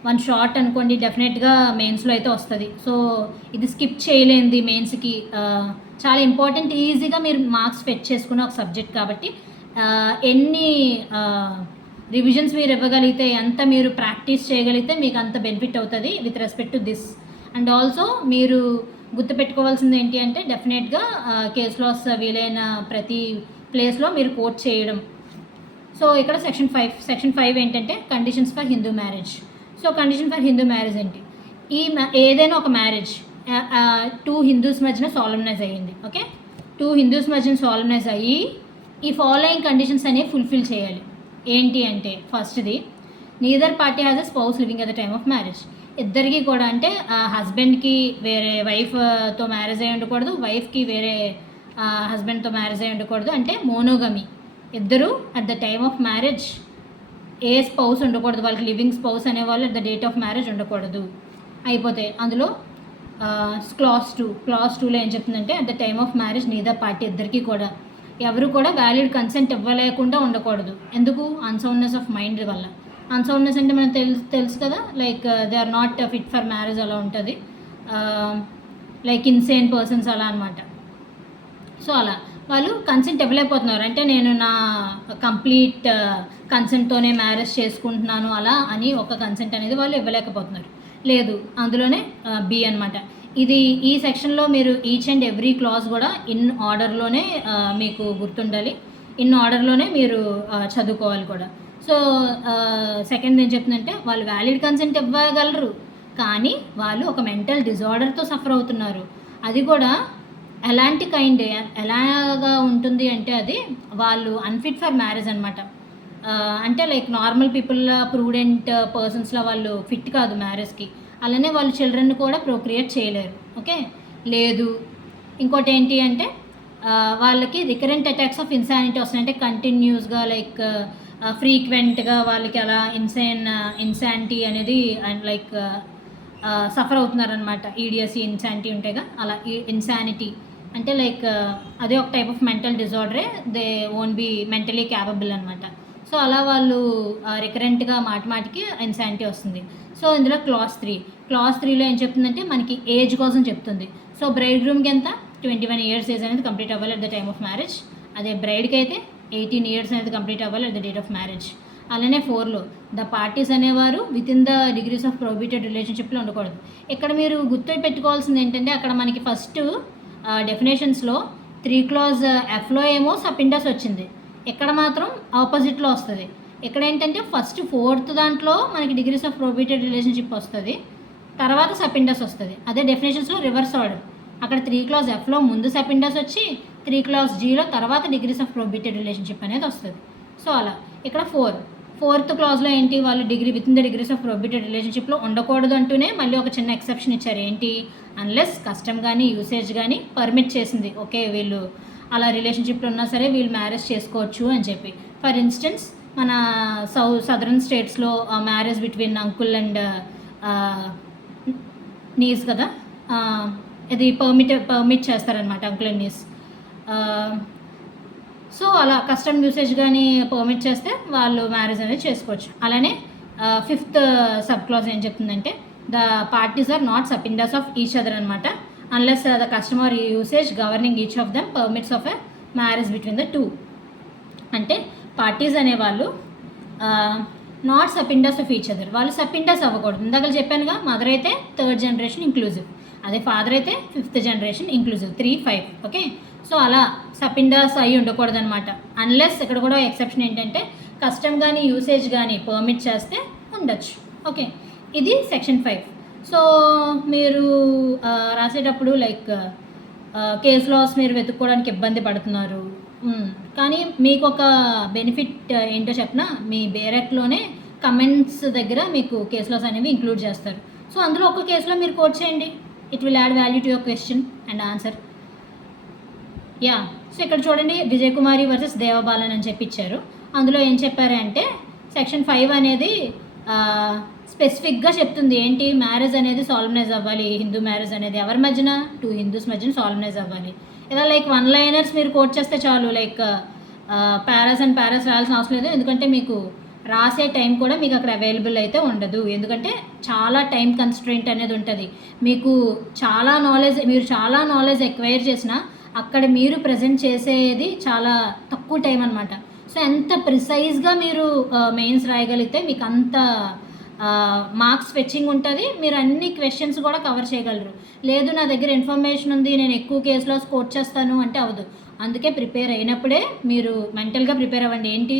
1 షార్ట్ అనుకోండి, డెఫినెట్గా మెయిన్స్లో అయితే వస్తుంది. సో ఇది స్కిప్ చేయలేంది మెయిన్స్కి, చాలా ఇంపార్టెంట్. ఈజీగా మీరు మార్క్స్ ఫెచ్ చేసుకునే ఒక సబ్జెక్ట్ కాబట్టి ఎన్ని రివిజన్స్ మీరు ఇవ్వగలిగితే, ఎంత మీరు ప్రాక్టీస్ చేయగలిగితే మీకు అంత బెనిఫిట్ అవుతుంది with respect to this. And also మీరు గుర్తుపెట్టుకోవాల్సింది ఏంటి అంటే డెఫినెట్గా కేస్ లాస్ వీలైన ప్రతి ప్లేస్లో మీరు కోట్ చేయడం. సో ఇక్కడ సెక్షన్ 5 ఏంటంటే conditions for Hindu marriage. So condition for Hindu marriage ఏంటి? ఏదైనా ఒక మ్యారేజ్ 2 హిందూస్ మధ్యన సాలమ్నైజ్ అయ్యింది. ఓకే, 2 హిందూస్ మధ్యన సాలమ్నైజ్ అయ్యి ఈ ఫాలోయింగ్ కండిషన్స్ అనేవి ఫుల్ఫిల్ చేయాలి. ఏంటి అంటే ఫస్ట్ది, neither party has a spouse living at the time of marriage. ఇద్దరికి కూడా అంటే హస్బెండ్కి వేరే వైఫ్తో మ్యారేజ్ అయ్యి ఉండకూడదు, వైఫ్కి వేరే హస్బెండ్తో మ్యారేజ్ అయ్యి ఉండకూడదు, అంటే మోనోగమి. ఇద్దరు at the time of marriage A spouse ఉండకూడదు, వాళ్ళకి లివింగ్ స్పౌస్ అనేవాళ్ళు at the date of marriage ఉండకూడదు. అయిపోతే అందులో క్లాస్ 2లో ఏం చెప్తుందంటే at the time of marriage neither party ఇద్దరికి కూడా ఎవరు కూడా వ్యాలిడ్ కన్సెంట్ ఇవ్వలేకుండా ఉండకూడదు. ఎందుకు? అన్సౌండ్నెస్ ఆఫ్ మైండ్ వల్ల. అన్సౌండ్నెస్ అంటే మనకు తెలుసు కదా, like they are not fit for marriage అలా ఉంటుంది, లైక్ ఇన్సేన్ పర్సన్స్ అలా అనమాట. సో అలా వాళ్ళు కన్సెంట్ ఇవ్వలేకపోతున్నారు, అంటే నేను నా కంప్లీట్ కన్సెంట్తోనే మ్యారేజ్ చేసుకుంటున్నాను అలా అని ఒక కన్సెంట్ అనేది వాళ్ళు ఇవ్వలేకపోతున్నారు. లేదు, అందులోనే బి అనమాట. ఇది ఈ సెక్షన్లో మీరు ఈచ్ అండ్ ఎవ్రీ క్లాజ్ కూడా ఇన్ ఆర్డర్లోనే మీకు గుర్తుండాలి, ఇన్ ఆర్డర్లోనే మీరు చదువుకోవాలి కూడా. సో సెకండ్ ఏం చెప్తుందంటే వాళ్ళు వ్యాలిడ్ కన్సెంట్ ఇవ్వగలరు, కానీ వాళ్ళు ఒక మెంటల్ డిజార్డర్తో సఫర్ అవుతున్నారు. అది కూడా ఎలాంటి కైండ్, ఎలాగా ఉంటుంది అంటే అది వాళ్ళు అన్ఫిట్ ఫర్ మ్యారేజ్ అనమాట. అంటే లైక్ నార్మల్ పీపుల్, ప్రూడెంట్ పర్సన్స్లో వాళ్ళు ఫిట్ కాదు మ్యారేజ్కి. అలానే వాళ్ళు చిల్డ్రన్ కూడా ప్రొక్రియేట్ చేయలేరు. ఓకే, లేదు. ఇంకోటి ఏంటి అంటే వాళ్ళకి రికరెంట్ అటాక్స్ ఆఫ్ ఇన్సానిటీ వస్తున్నాయి. అంటే కంటిన్యూస్గా లైక్ ఫ్రీక్వెంట్గా వాళ్ళకి అలా ఇన్సానిటీ అనేది అండ్ లైక్ సఫర్ అవుతున్నారనమాట. ఈడియసీ ఇన్సానిటీ ఉంటాయిగా, అలా ఇన్సానిటీ అంటే లైక్ అదే ఒక టైప్ ఆఫ్ మెంటల్ డిజార్డరే. They won't be mentally capable అనమాట. సో అలా వాళ్ళు రికరెంట్గా మాటికి ఇన్సానిటీ వస్తుంది. సో ఇందులో క్లాస్ 3లో ఏం చెప్తుందంటే మనకి ఏజ్ కోసం చెప్తుంది. సో బ్రైడ్ రూమ్కి ఎంత 21 years ఏజ్ అనేది కంప్లీట్ అవ్వాలి at the time of marriage. అదే బ్రైడ్కి అయితే 18 years అనేది కంప్లీట్ అవ్వాలి at the date of marriage. అలానే 4లో ద పార్టీస్ అనేవారు with in the degrees of prohibited రిలేషన్షిప్లో ఉండకూడదు. ఇక్కడ మీరు గుర్తు పెట్టుకోవాల్సింది ఏంటంటే అక్కడ మనకి ఫస్ట్ డెఫినేషన్స్లో 3 clause Fలో ఏమో సపిండస్ వచ్చింది, ఇక్కడ మాత్రం ఆపోజిట్లో వస్తుంది. ఇక్కడ ఏంటంటే ఫస్ట్ 4th దాంట్లో మనకి డిగ్రీస్ ఆఫ్ ప్రొహిబిటెడ్ రిలేషన్షిప్ వస్తుంది, తర్వాత సపిండస్ వస్తుంది. అదే డెఫినేషన్స్లో రివర్స్ ఆర్డర్. అక్కడ 3 clause Fలో ముందు సపిండస్ వచ్చి 3 clause Gలో తర్వాత డిగ్రీస్ ఆఫ్ ప్రొహిబిటెడ్ రిలేషన్షిప్ అనేది వస్తుంది. సో అలా ఇక్కడ 4th clauseలో ఏంటి, వాళ్ళు with in the degrees of prohibited రిలేషన్షిప్లో ఉండకూడదు అంటూనే మళ్ళీ ఒక చిన్న ఎక్సెప్షన్ ఇచ్చారు. ఏంటి, అన్లెస్ కస్టమ్ కానీ యూసేజ్ కానీ పర్మిట్ చేసింది. ఓకే, వీళ్ళు అలా రిలేషన్షిప్లో ఉన్నా సరే వీళ్ళు మ్యారేజ్ చేసుకోవచ్చు అని చెప్పి. ఫర్ ఇన్స్టెన్స్ మన సదరన్ స్టేట్స్లో marriage between uncle and nieces కదా, ఇది పర్మిట్ చేస్తారనమాట, అంకుల్ అండ్ నీస్. సో అలా కస్టమ్ యూసేజ్ కానీ పర్మిట్ చేస్తే వాళ్ళు మ్యారేజ్ అనేది చేసుకోవచ్చు. అలానే 5th సబ్ క్లాజ్ ఏం చెప్తుందంటే the parties are not sapindas of each other అనమాట, unless the customer usage governing each of them permits of a marriage between the two. అంటే పార్టీస్ అనేవాళ్ళు not sapindas of each other, వాళ్ళు సపిండస్ అవ్వకూడదు. ఇందాక చెప్పానుగా, మదర్ అయితే 3rd generation ఇంక్లూజివ్, అదే father అయితే 5th generation inclusive, 3, 5. Okay, so అలా సపిండస్ అయ్యి ఉండకూడదు అనమాట. అన్లెస్ ఇక్కడ కూడా ఎక్సెప్షన్ ఏంటంటే కస్టమ్ కానీ యూసేజ్ కానీ పర్మిట్ చేస్తే ఉండొచ్చు. ఓకే, ఇది సెక్షన్ 5. సో మీరు రాసేటప్పుడు లైక్ కేస్ లాస్ మీరు వెతుక్కోవడానికి ఇబ్బంది పడుతున్నారు, కానీ మీకు ఒక బెనిఫిట్ ఏంటో చెప్పిన, మీ బేరెక్లోనే కమెంట్స్ దగ్గర మీకు కేస్ లాస్ అనేవి ఇంక్లూడ్ చేస్తారు. సో అందులో ఒక కేసులో మీరు కోట్ చేయండి, it will add value to your question and answer. Yeah, so ఇక్కడ చూడండి, విజయ్ కుమారి వర్సెస్ దేవబాలన్ అని చెప్పి ఇచ్చారు. అందులో ఏం చెప్పారంటే సెక్షన్ 5 అనేది స్పెసిఫిక్గా చెప్తుంది ఏంటి, మ్యారేజ్ అనేది సాల్మనైజ్ అవ్వాలి. హిందూ మ్యారేజ్ అనేది ఎవరి మధ్యన, 2 హిందూస్ మధ్యన సాల్మనైజ్ అవ్వాలి. ఇలా లైక్ 1 liners మీరు కోట్ చేస్తే చాలు, లైక్ పారాస్ అండ్ పారాస్ రాయాల్సిన అవసరం లేదు. ఎందుకంటే మీకు రాసే టైం కూడా మీకు అక్కడ అవైలబుల్ అయితే ఉండదు, ఎందుకంటే చాలా టైం కన్స్ట్రెయింట్ అనేది ఉంటుంది. మీకు మీరు చాలా నాలెడ్జ్ ఎక్వైర్ చేసినా అక్కడ మీరు ప్రజెంట్ చేసేది చాలా తక్కువ టైం అనమాట. సో ఎంత ప్రిసైజ్గా మీరు మెయిన్స్ రాయగలిగితే మీకు అంత మార్క్స్ ఫెచ్చింగ్ ఉంటుంది, మీరు అన్ని క్వశ్చన్స్ కూడా కవర్ చేయగలరు. లేదు నా దగ్గర ఇన్ఫర్మేషన్ ఉంది, నేను ఎక్కువ కేసులో స్కోర్ చేస్తాను అంటే అవ్వదు. అందుకే ప్రిపేర్ అయినప్పుడే మీరు మెంటల్గా ప్రిపేర్ అవ్వండి. ఏంటి,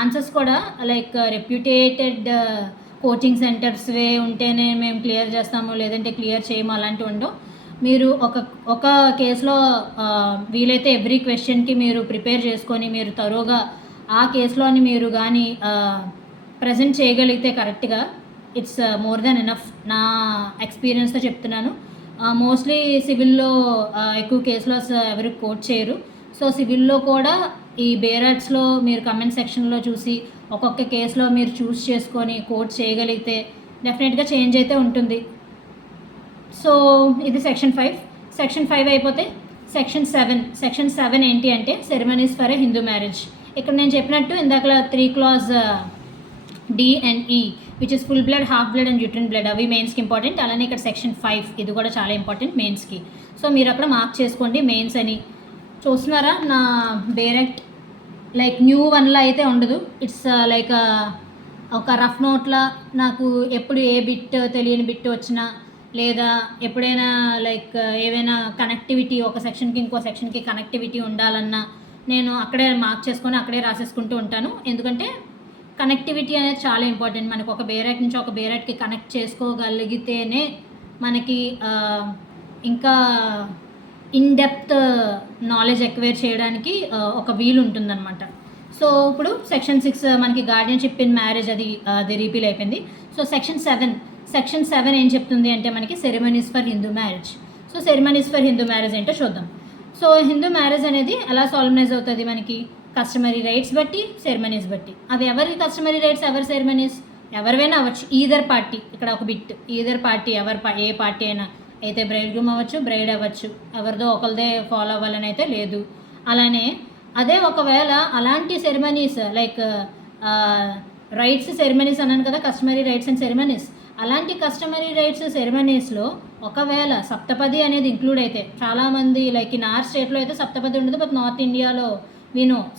ఆన్సర్స్ కూడా లైక్ రెప్యూటేటెడ్ కోచింగ్ సెంటర్స్వే ఉంటేనే మేము క్లియర్ చేస్తాము, లేదంటే క్లియర్ చేయము అలాంటివి ఉండవు. మీరు ఒక కేసులో వీలైతే ఎవ్రీ క్వశ్చన్కి మీరు ప్రిపేర్ చేసుకొని మీరు తరోగా ఆ కేసులోని మీరు కానీ ప్రజెంట్ చేయగలిగితే కరెక్ట్గా, ఇట్స్ మోర్ దెన్ ఎనఫ్. నా ఎక్స్పీరియన్స్తో చెప్తున్నాను. మోస్ట్లీ సివిల్లో ఎక్కువ కేసులో ఎవరు కోట్ చేయరు. సో సివిల్లో కూడా ఈ బేరాట్స్లో మీరు కమెంట్ సెక్షన్లో చూసి ఒక్కొక్క కేసులో మీరు చూస్ చేసుకొని కోట్ చేయగలిగితే డెఫినెట్గా చేంజ్ అయితే ఉంటుంది. సో ఇది సెక్షన్ 5. సెక్షన్ 5 అయిపోతే సెక్షన్ 7 ఏంటి అంటే ceremonies for a Hindu marriage. ఇక్కడ నేను చెప్పినట్టు ఇందాక 3 clause D and E which is full blood, half blood and uterine blood, అవి మెయిన్స్కి ఇంపార్టెంట్. అలానే ఇక్కడ సెక్షన్ 5 ఇది కూడా చాలా ఇంపార్టెంట్ మెయిన్స్కి. సో మీరు అక్కడ మార్క్ చేసుకోండి మెయిన్స్ అని. చూస్తున్నారా, నా డైరెక్ట్ లైక్ న్యూ 1లా అయితే ఉండదు. ఇట్స్ లైక్ ఒక రఫ్ నోట్లా, నాకు ఎప్పుడు ఏ బిట్ తెలియని బిట్ వచ్చినా లేదా ఎప్పుడైనా లైక్ ఏవైనా కనెక్టివిటీ ఒక సెక్షన్కి ఇంకో సెక్షన్కి కనెక్టివిటీ ఉండాలన్నా నేను అక్కడే మార్క్ చేసుకొని అక్కడే రాసేసుకుంటూ ఉంటాను. ఎందుకంటే కనెక్టివిటీ అనేది చాలా ఇంపార్టెంట్. మనకు ఒక బేరాక్ నుంచి ఒక బేరాక్కి కనెక్ట్ చేసుకోగలిగితేనే మనకి ఇంకా ఇన్ డెప్త్ నాలెడ్జ్ ఎక్వైర్ చేయడానికి ఒక వీలు ఉంటుందన్నమాట. సో ఇప్పుడు సెక్షన్ 6 మనకి గార్డియన్షిప్ ఇన్ మ్యారేజ్ అది రీపీల్ అయిపోయింది. సో సెక్షన్ 7 ఏం చెప్తుంది అంటే మనకి ceremonies for Hindu marriage. So ceremonies for Hindu marriage ఏంటో చూద్దాం. సో హిందూ మ్యారేజ్ అనేది ఎలా సాల్మనైజ్ అవుతుంది మనకి కస్టమరీ రైట్స్ బట్టి, సెరమనీస్ బట్టి. అవి ఎవరి కస్టమరీ రైట్స్, ఎవరి సెరమనీస్ ఎవరివైనా అవ్వచ్చు. ఈదర్ పార్టీ, ఇక్కడ ఒక బిట్, ఈదర్ పార్టీ ఏ పార్టీ అయినా అయితే బ్రైడ్ గ్రూమ్ అవ్వచ్చు, బ్రైడ్ అవ్వచ్చు, ఎవరిదో ఒకరిదే ఫాలో అవ్వాలని అయితే లేదు. అలానే అదే ఒకవేళ అలాంటి సెరమనీస్ లైక్ రైట్స్ సెరమనీస్ అన్నాను కదా, కస్టమరీ రైట్స్ అండ్ సెరమనీస్. అలాంటి కస్టమరీ రైట్స్ సెరమనీస్లో ఒకవేళ సప్తపది అనేది ఇంక్లూడ్ అయితే, చాలామంది లైక్ ఇన్ ఆర్ స్టేట్లో అయితే సప్తపది ఉండదు, బట్ నార్త్ ఇండియాలో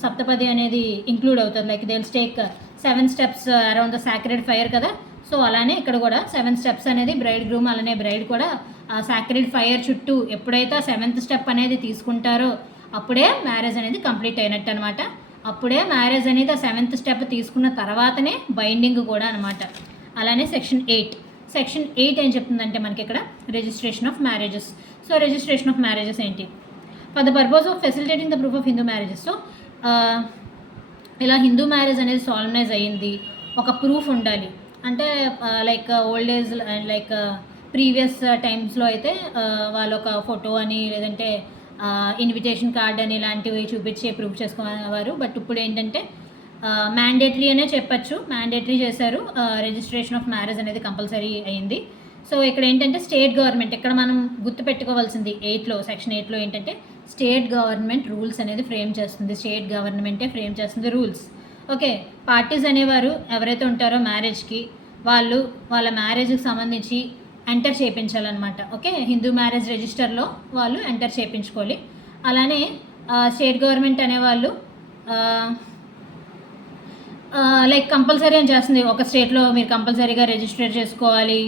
సప్తపది అనేది ఇంక్లూడ్ అవుతుంది. Like they will take 7 steps around the sacred fire కదా. సో అలానే ఇక్కడ కూడా 7 స్టెప్స్ అనేది బ్రైడ్ గ్రూమ్ అలానే బ్రైడ్ కూడా ఆ సాక్రెడ్ ఫైర్ చుట్టూ ఎప్పుడైతే 7th స్టెప్ అనేది తీసుకుంటారో అప్పుడే మ్యారేజ్ అనేది కంప్లీట్ అయినట్టు అనమాట. అప్పుడే మ్యారేజ్ అనేది ఆ 7th స్టెప్ తీసుకున్న తర్వాతనే బైండింగ్ కూడా అనమాట. అలానే సెక్షన్ 8 ఏం చెప్తుందంటే మనకి ఇక్కడ registration of marriages. So registration of marriages ఏంటి? For the purpose of facilitating the proof of Hindu marriages. So ఇలా హిందూ మ్యారేజ్ అనేది సాల్మనైజ్ అయ్యింది, ఒక ప్రూఫ్ ఉండాలి. అంటే like old age like previous టైమ్స్లో అయితే వాళ్ళు ఒక ఫోటో అని లేదంటే ఇన్విటేషన్ కార్డ్ అని ఇలాంటివి చూపించి ప్రూఫ్ చేసుకునేవారు. బట్ ఇప్పుడు ఏంటంటే మ్యాండేటరీ అనే చెప్పచ్చు, మ్యాండేటరీ చేశారు. రిజిస్ట్రేషన్ ఆఫ్ మ్యారేజ్ అనేది కంపల్సరీ అయింది. సో ఇక్కడ ఏంటంటే స్టేట్ గవర్నమెంట్, ఇక్కడ మనం గుర్తుపెట్టుకోవాల్సింది సెక్షన్ 8లో ఏంటంటే స్టేట్ గవర్నమెంట్ రూల్స్ అనేది ఫ్రేమ్ చేస్తుంది. స్టేట్ గవర్నమెంటే ఫ్రేమ్ చేస్తుంది రూల్స్. ఓకే, పార్టీస్ అనేవారు ఎవరైతే ఉంటారో మ్యారేజ్కి వాళ్ళ మ్యారేజ్కి సంబంధించి ఎంటర్ చేయించాలన్నమాట. ఓకే, హిందూ మ్యారేజ్ రిజిస్టర్లో వాళ్ళు ఎంటర్ చేయించుకోవాలి. అలానే స్టేట్ గవర్నమెంట్ అనేవాళ్ళు లైక్ కంపల్సరీ అని చేస్తుంది. ఒక స్టేట్లో మీరు కంపల్సరీగా రిజిస్టర్ చేసుకోవాలి,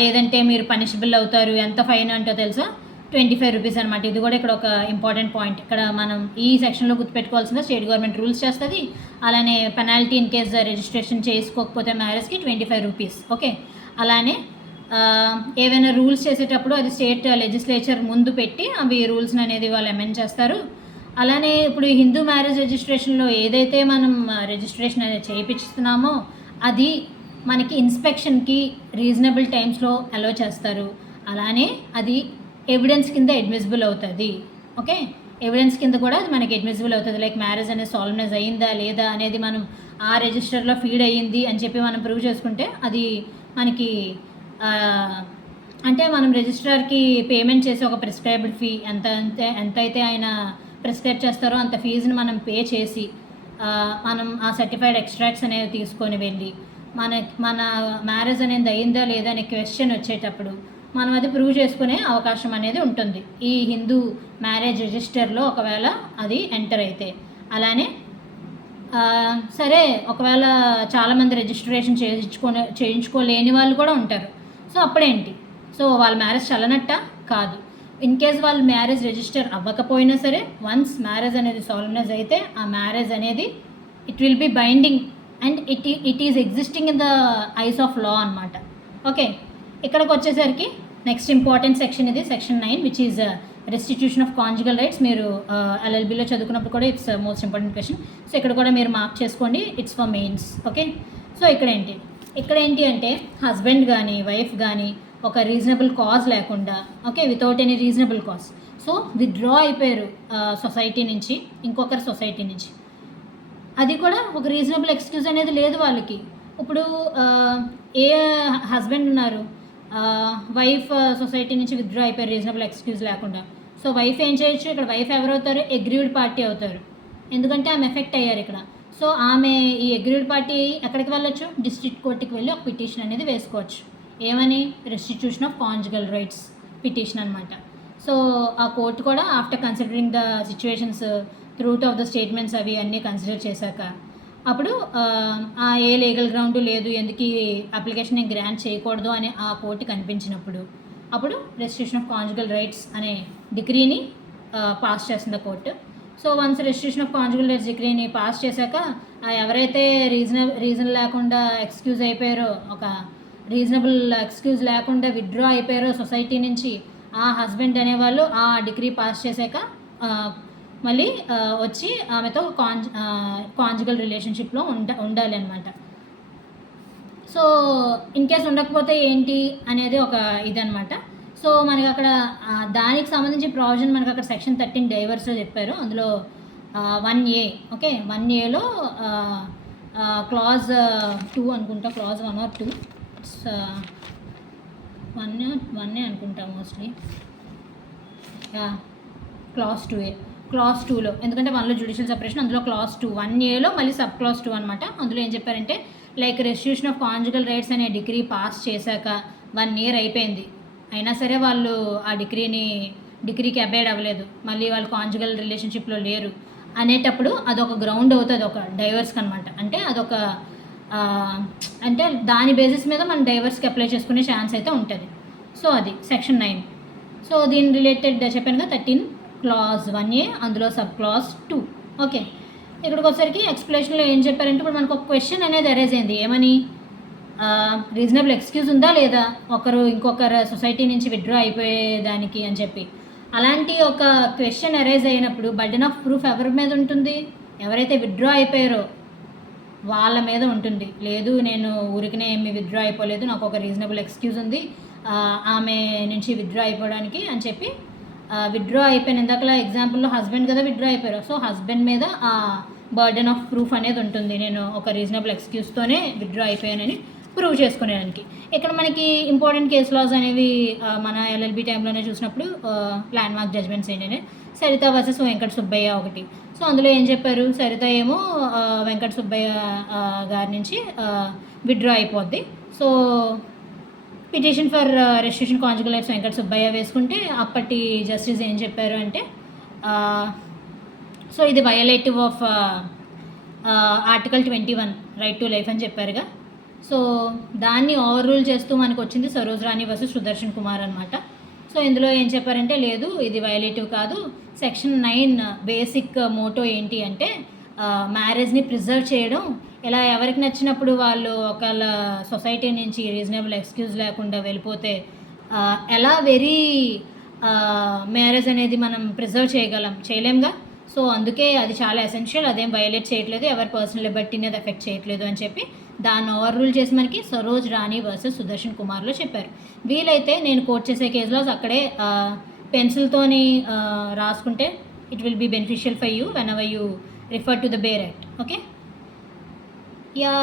లేదంటే మీరు పనిషబుల్ అవుతారు. ఎంత ఫైన్ అంటో తెలుసా? 25 రూపీస్ అనమాట. ఇది కూడా ఇక్కడ ఒక ఇంపార్టెంట్ పాయింట్. ఇక్కడ మనం ఈ సెక్షన్లో గుర్తుపెట్టుకోవాల్సిందే, స్టేట్ గవర్నమెంట్ రూల్స్ చేస్తుంది. అలానే పెనాల్టీ ఇన్ కేస్ రిజిస్ట్రేషన్ చేసుకోకపోతే మ్యారేజ్కి 25 రూపీస్. ఓకే, అలానే ఏవైనా రూల్స్ చేసేటప్పుడు అది స్టేట్ లెజిస్లేచర్ ముందు పెట్టి అవి రూల్స్ని అనేది వాళ్ళు అమెండ్ చేస్తారు. అలానే ఇప్పుడు హిందూ మ్యారేజ్ రిజిస్ట్రేషన్లో ఏదైతే మనం రిజిస్ట్రేషన్ అనేది చేయించుతున్నామో అది మనకి ఇన్స్పెక్షన్కి రీజనబుల్ టైమ్స్లో అలో చేస్తారు. అలానే అది ఎవిడెన్స్ కింద అడ్మిసిబుల్ అవుతుంది. ఓకే, ఎవిడెన్స్ కింద కూడా అది మనకి అడ్మిసిబుల్ అవుతుంది. లైక్ మ్యారేజ్ అనేది సాల్మనైజ్ అయిందా లేదా అనేది మనం ఆ రిజిస్టర్లో ఫీడ్ అయ్యింది అని చెప్పి మనం ప్రూవ్ చేసుకుంటే అది మనకి అంటే మనం రిజిస్ట్రార్కి పేమెంట్ చేసి ఒక ప్రిస్క్రైబ్డ్ ఫీ ఎంతైతే ఆయన ప్రిస్క్రైబ్ చేస్తారో అంత ఫీజుని మనం పే చేసి మనం ఆ సర్టిఫైడ్ ఎక్స్ట్రాక్ట్స్ అనేవి తీసుకొని వెళ్ళి మన మ్యారేజ్ అనేది అయిందా లేదా అనే క్వశ్చన్ వచ్చేటప్పుడు మనం అది ప్రూవ్ చేసుకునే అవకాశం అనేది ఉంటుంది ఈ హిందూ మ్యారేజ్ రిజిస్టర్లో ఒకవేళ అది ఎంటర్ అయితే. అలానే సరే ఒకవేళ చాలామంది రిజిస్ట్రేషన్ చేయించుకోలేని వాళ్ళు కూడా ఉంటారు. సో అప్పుడేంటి? సో వాళ్ళ మ్యారేజ్ చల్లనట్ట కాదు. ఇన్ కేస్ వాళ్ళు మ్యారేజ్ రిజిస్టర్ అవ్వకపోయినా సరే వన్స్ మ్యారేజ్ అనేది సాల్మనైజ్ అయితే ఆ మ్యారేజ్ అనేది it will be binding and it is existing in the eyes of law అనమాట. ఓకే, ఇక్కడికి వచ్చేసరికి నెక్స్ట్ ఇంపార్టెంట్ సెక్షన్ ఇది section 9 which is restitution of conjugal rights. మీరు LLBలో చదువుకున్నప్పుడు కూడా it's most important question. So ఇక్కడ కూడా మీరు మార్క్ చేసుకోండి, it's for mains. Okay, so ఇక్కడ ఏంటి అంటే హస్బెండ్ కానీ వైఫ్ కానీ ఒక రీజనబుల్ కాజ్ లేకుండా, okay, without any reasonable cause, so withdraw అయిపోయారు సొసైటీ నుంచి, ఇంకొకరి సొసైటీ నుంచి. అది కూడా ఒక రీజనబుల్ ఎక్స్క్యూజ్ అనేది లేదు వాళ్ళకి. ఇప్పుడు ఏ హస్బెండ్ ఉన్నారు, వైఫ్ సొసైటీ నుంచి విత్డ్రా అయిపోయారు రీజనబుల్ ఎక్స్క్యూజ్ లేకుండా. సో వైఫ్ ఏం చేయొచ్చు? ఇక్కడ వైఫ్ ఎవరు అవుతారు? అగ్రీవ్డ్ పార్టీ అవుతారు, ఎందుకంటే ఆమె ఎఫెక్ట్ అయ్యారు ఇక్కడ. సో ఆమె ఈ అగ్రీవ్డ్ పార్టీ ఎక్కడికి వెళ్ళొచ్చు? డిస్ట్రిక్ట్ కోర్టుకి వెళ్ళి ఒక పిటిషన్ అనేది వేసుకోవచ్చు. ఏమని? Restitution of conjugal rights petition అనమాట. సో ఆ కోర్టు కూడా after considering the situations throughout of the statements అవి అన్నీ కన్సిడర్ చేశాక అప్పుడు ఏ లీగల్ గ్రౌండ్ లేదు, ఎందుకు ఈ అప్లికేషన్ నేను గ్రాంట్ చేయకూడదు అని ఆ కోర్టు కనిపించినప్పుడు అప్పుడు రెస్టిట్యూషన్ ఆఫ్ కాంజుగల్ రైట్స్ అనే డిగ్రీని పాస్ చేస్తుంది court. So once restitution of conjugal rights డిగ్రీని పాస్ చేశాక ఎవరైతే రీజన్ లేకుండా ఎక్స్క్యూజ్ అయిపోయారో, ఒక రీజనబుల్ ఎక్స్క్యూజ్ లేకుండా విత్డ్రా అయిపోయారో సొసైటీ నుంచి, ఆ హస్బెండ్ అనేవాళ్ళు ఆ డిగ్రీ పాస్ చేశాక మళ్ళీ వచ్చి ఆమెతో కాంజుగల్ రిలేషన్షిప్లో ఉండాలి అనమాట. సో ఇన్ కేస్ ఉండకపోతే ఏంటి అనేది ఒక ఇదనమాట. సో మనకి అక్కడ దానికి సంబంధించి ప్రావిజన్ మనకి అక్కడ సెక్షన్ 13 డైవర్స్లో చెప్పారు. అందులో 1A, ఓకే, 1Aలో క్లాజ్ 2 అనుకుంటా, క్లాజ్ 1 or 2, 1 అనుకుంటా మోస్ట్లీ, క్లాజ్ 2A, క్లాజ్ 2లో, ఎందుకంటే 1లో జ్యుడిషియల్ సెపరేషన్, అందులో క్లాజ్ 2, 1Aలో మళ్ళీ సబ్ క్లాజ్ 2 అనమాట. అందులో ఏం చెప్పారంటే like restitution of conjugal rights అనే డిగ్రీ పాస్ చేశాక 1 year అయిపోయింది, అయినా సరే వాళ్ళు ఆ డిగ్రీకి అబైడ్ అవ్వలేదు, మళ్ళీ వాళ్ళు కాంజుగల్ రిలేషన్షిప్లో లేరు అనేటప్పుడు అదొక గ్రౌండ్ అవుతుంది ఒక డైవర్స్కి అనమాట. అంటే అదొక అంటే దాని బేసిస్ మీద మనం డైవర్స్కి అప్లై చేసుకునే ఛాన్స్ అయితే ఉంటుంది. సో అది సెక్షన్ 9. సో దీని రిలేటెడ్ చెప్పానుగా 13 క్లాజ్ 1A, అందులో సబ్ క్లాజ్ 2. ఓకే, ఇక్కడికి వచ్చేసరికి ఎక్స్ప్లెనేషన్లో ఏం చెప్పారంటే ఇప్పుడు మనకు ఒక క్వశ్చన్ అనేది అరేజ్ అయింది. ఏమని, రీజనబుల్ ఎక్స్క్యూజ్ ఉందా లేదా ఇంకొకరు సొసైటీ నుంచి విత్డ్రా అయిపోయేదానికి అని చెప్పి. అలాంటి ఒక క్వశ్చన్ అరేజ్ అయినప్పుడు బర్డెన్ ఆఫ్ ప్రూఫ్ ఎవరి మీద ఉంటుంది? ఎవరైతే విత్డ్రా అయిపోయారో వాళ్ళ మీద ఉంటుంది. లేదు నేను ఊరికనే ఏమి విత్డ్రా అయిపోలేదు, నాకు ఒక రీజనబుల్ ఎక్స్క్యూజ్ ఉంది ఆమె నుంచి విత్డ్రా అయిపోవడానికి అని చెప్పి విత్డ్రా అయిపోయిన ఇందాకలా ఎగ్జాంపుల్లో హస్బెండ్ కదా విత్డ్రా అయిపోయారు. సో హస్బెండ్ మీద ఆ బర్డెన్ ఆఫ్ ప్రూఫ్ అనేది ఉంటుంది, నేను ఒక రీజనబుల్ ఎక్స్క్యూజ్తోనే విత్డ్రా అయిపోయానని ప్రూవ్ చేసుకునేదానికి. ఇక్కడ మనకి ఇంపార్టెంట్ కేస్ లాస్ అనేవి మన ఎల్ఎల్బి టైంలోనే చూసినప్పుడు ల్యాండ్ మార్క్ జడ్జ్మెంట్స్ ఏంటనే సరిత వర్సెస్ వెంకట సుబ్బయ్య ఒకటి. సో అందులో ఏం చెప్పారు, సరిత ఏమో వెంకట సుబ్బయ్య గారి నుంచి విత్డ్రా అయిపోద్ది. So petition for restitution conjugal rights Venkata Subbaiah వేసుకుంటే అప్పటి జస్టిస్ ఏం చెప్పారు అంటే సో ఇది violative of article 21 right to life అని చెప్పారుగా. సో దాన్ని ఓవర్ రూల్ చేస్తూ మనకు వచ్చింది సరోజ్ రాణి వర్సెస్ సుదర్శన్ కుమార్ అనమాట. సో ఇందులో ఏం చెప్పారంటే లేదు ఇది వయలేటివ్ కాదు, సెక్షన్ 9 బేసిక్ మోటో ఏంటి అంటే మ్యారేజ్ని ప్రిజర్వ్ చేయడం, ఇలా ఎవరికి నచ్చినప్పుడు వాళ్ళు ఒకళ్ళ సొసైటీ నుంచి రీజనబుల్ ఎక్స్క్యూజ్ లేకుండా వెళ్ళిపోతే ఎలా మ్యారేజ్ అనేది మనం ప్రిజర్వ్ చేయలేంగా. సో అందుకే అది చాలా ఎసెన్షియల్, అదేం వయలేట్ చేయట్లేదు, ఎవరి పర్సనల్ లిబర్టీని అది ఎఫెక్ట్ చేయట్లేదు అని చెప్పి దాన్ని ఓవర్ రూల్ చేసి మనకి సరోజ్ రాణి వర్సెస్ సుదర్శన్ కుమార్లో చెప్పారు. వీలైతే నేను కోట్ చేసే కేసులో అక్కడే పెన్సిల్తోని రాసుకుంటే it will be beneficial for you whenever you refer to the bare act. Okay, yeah.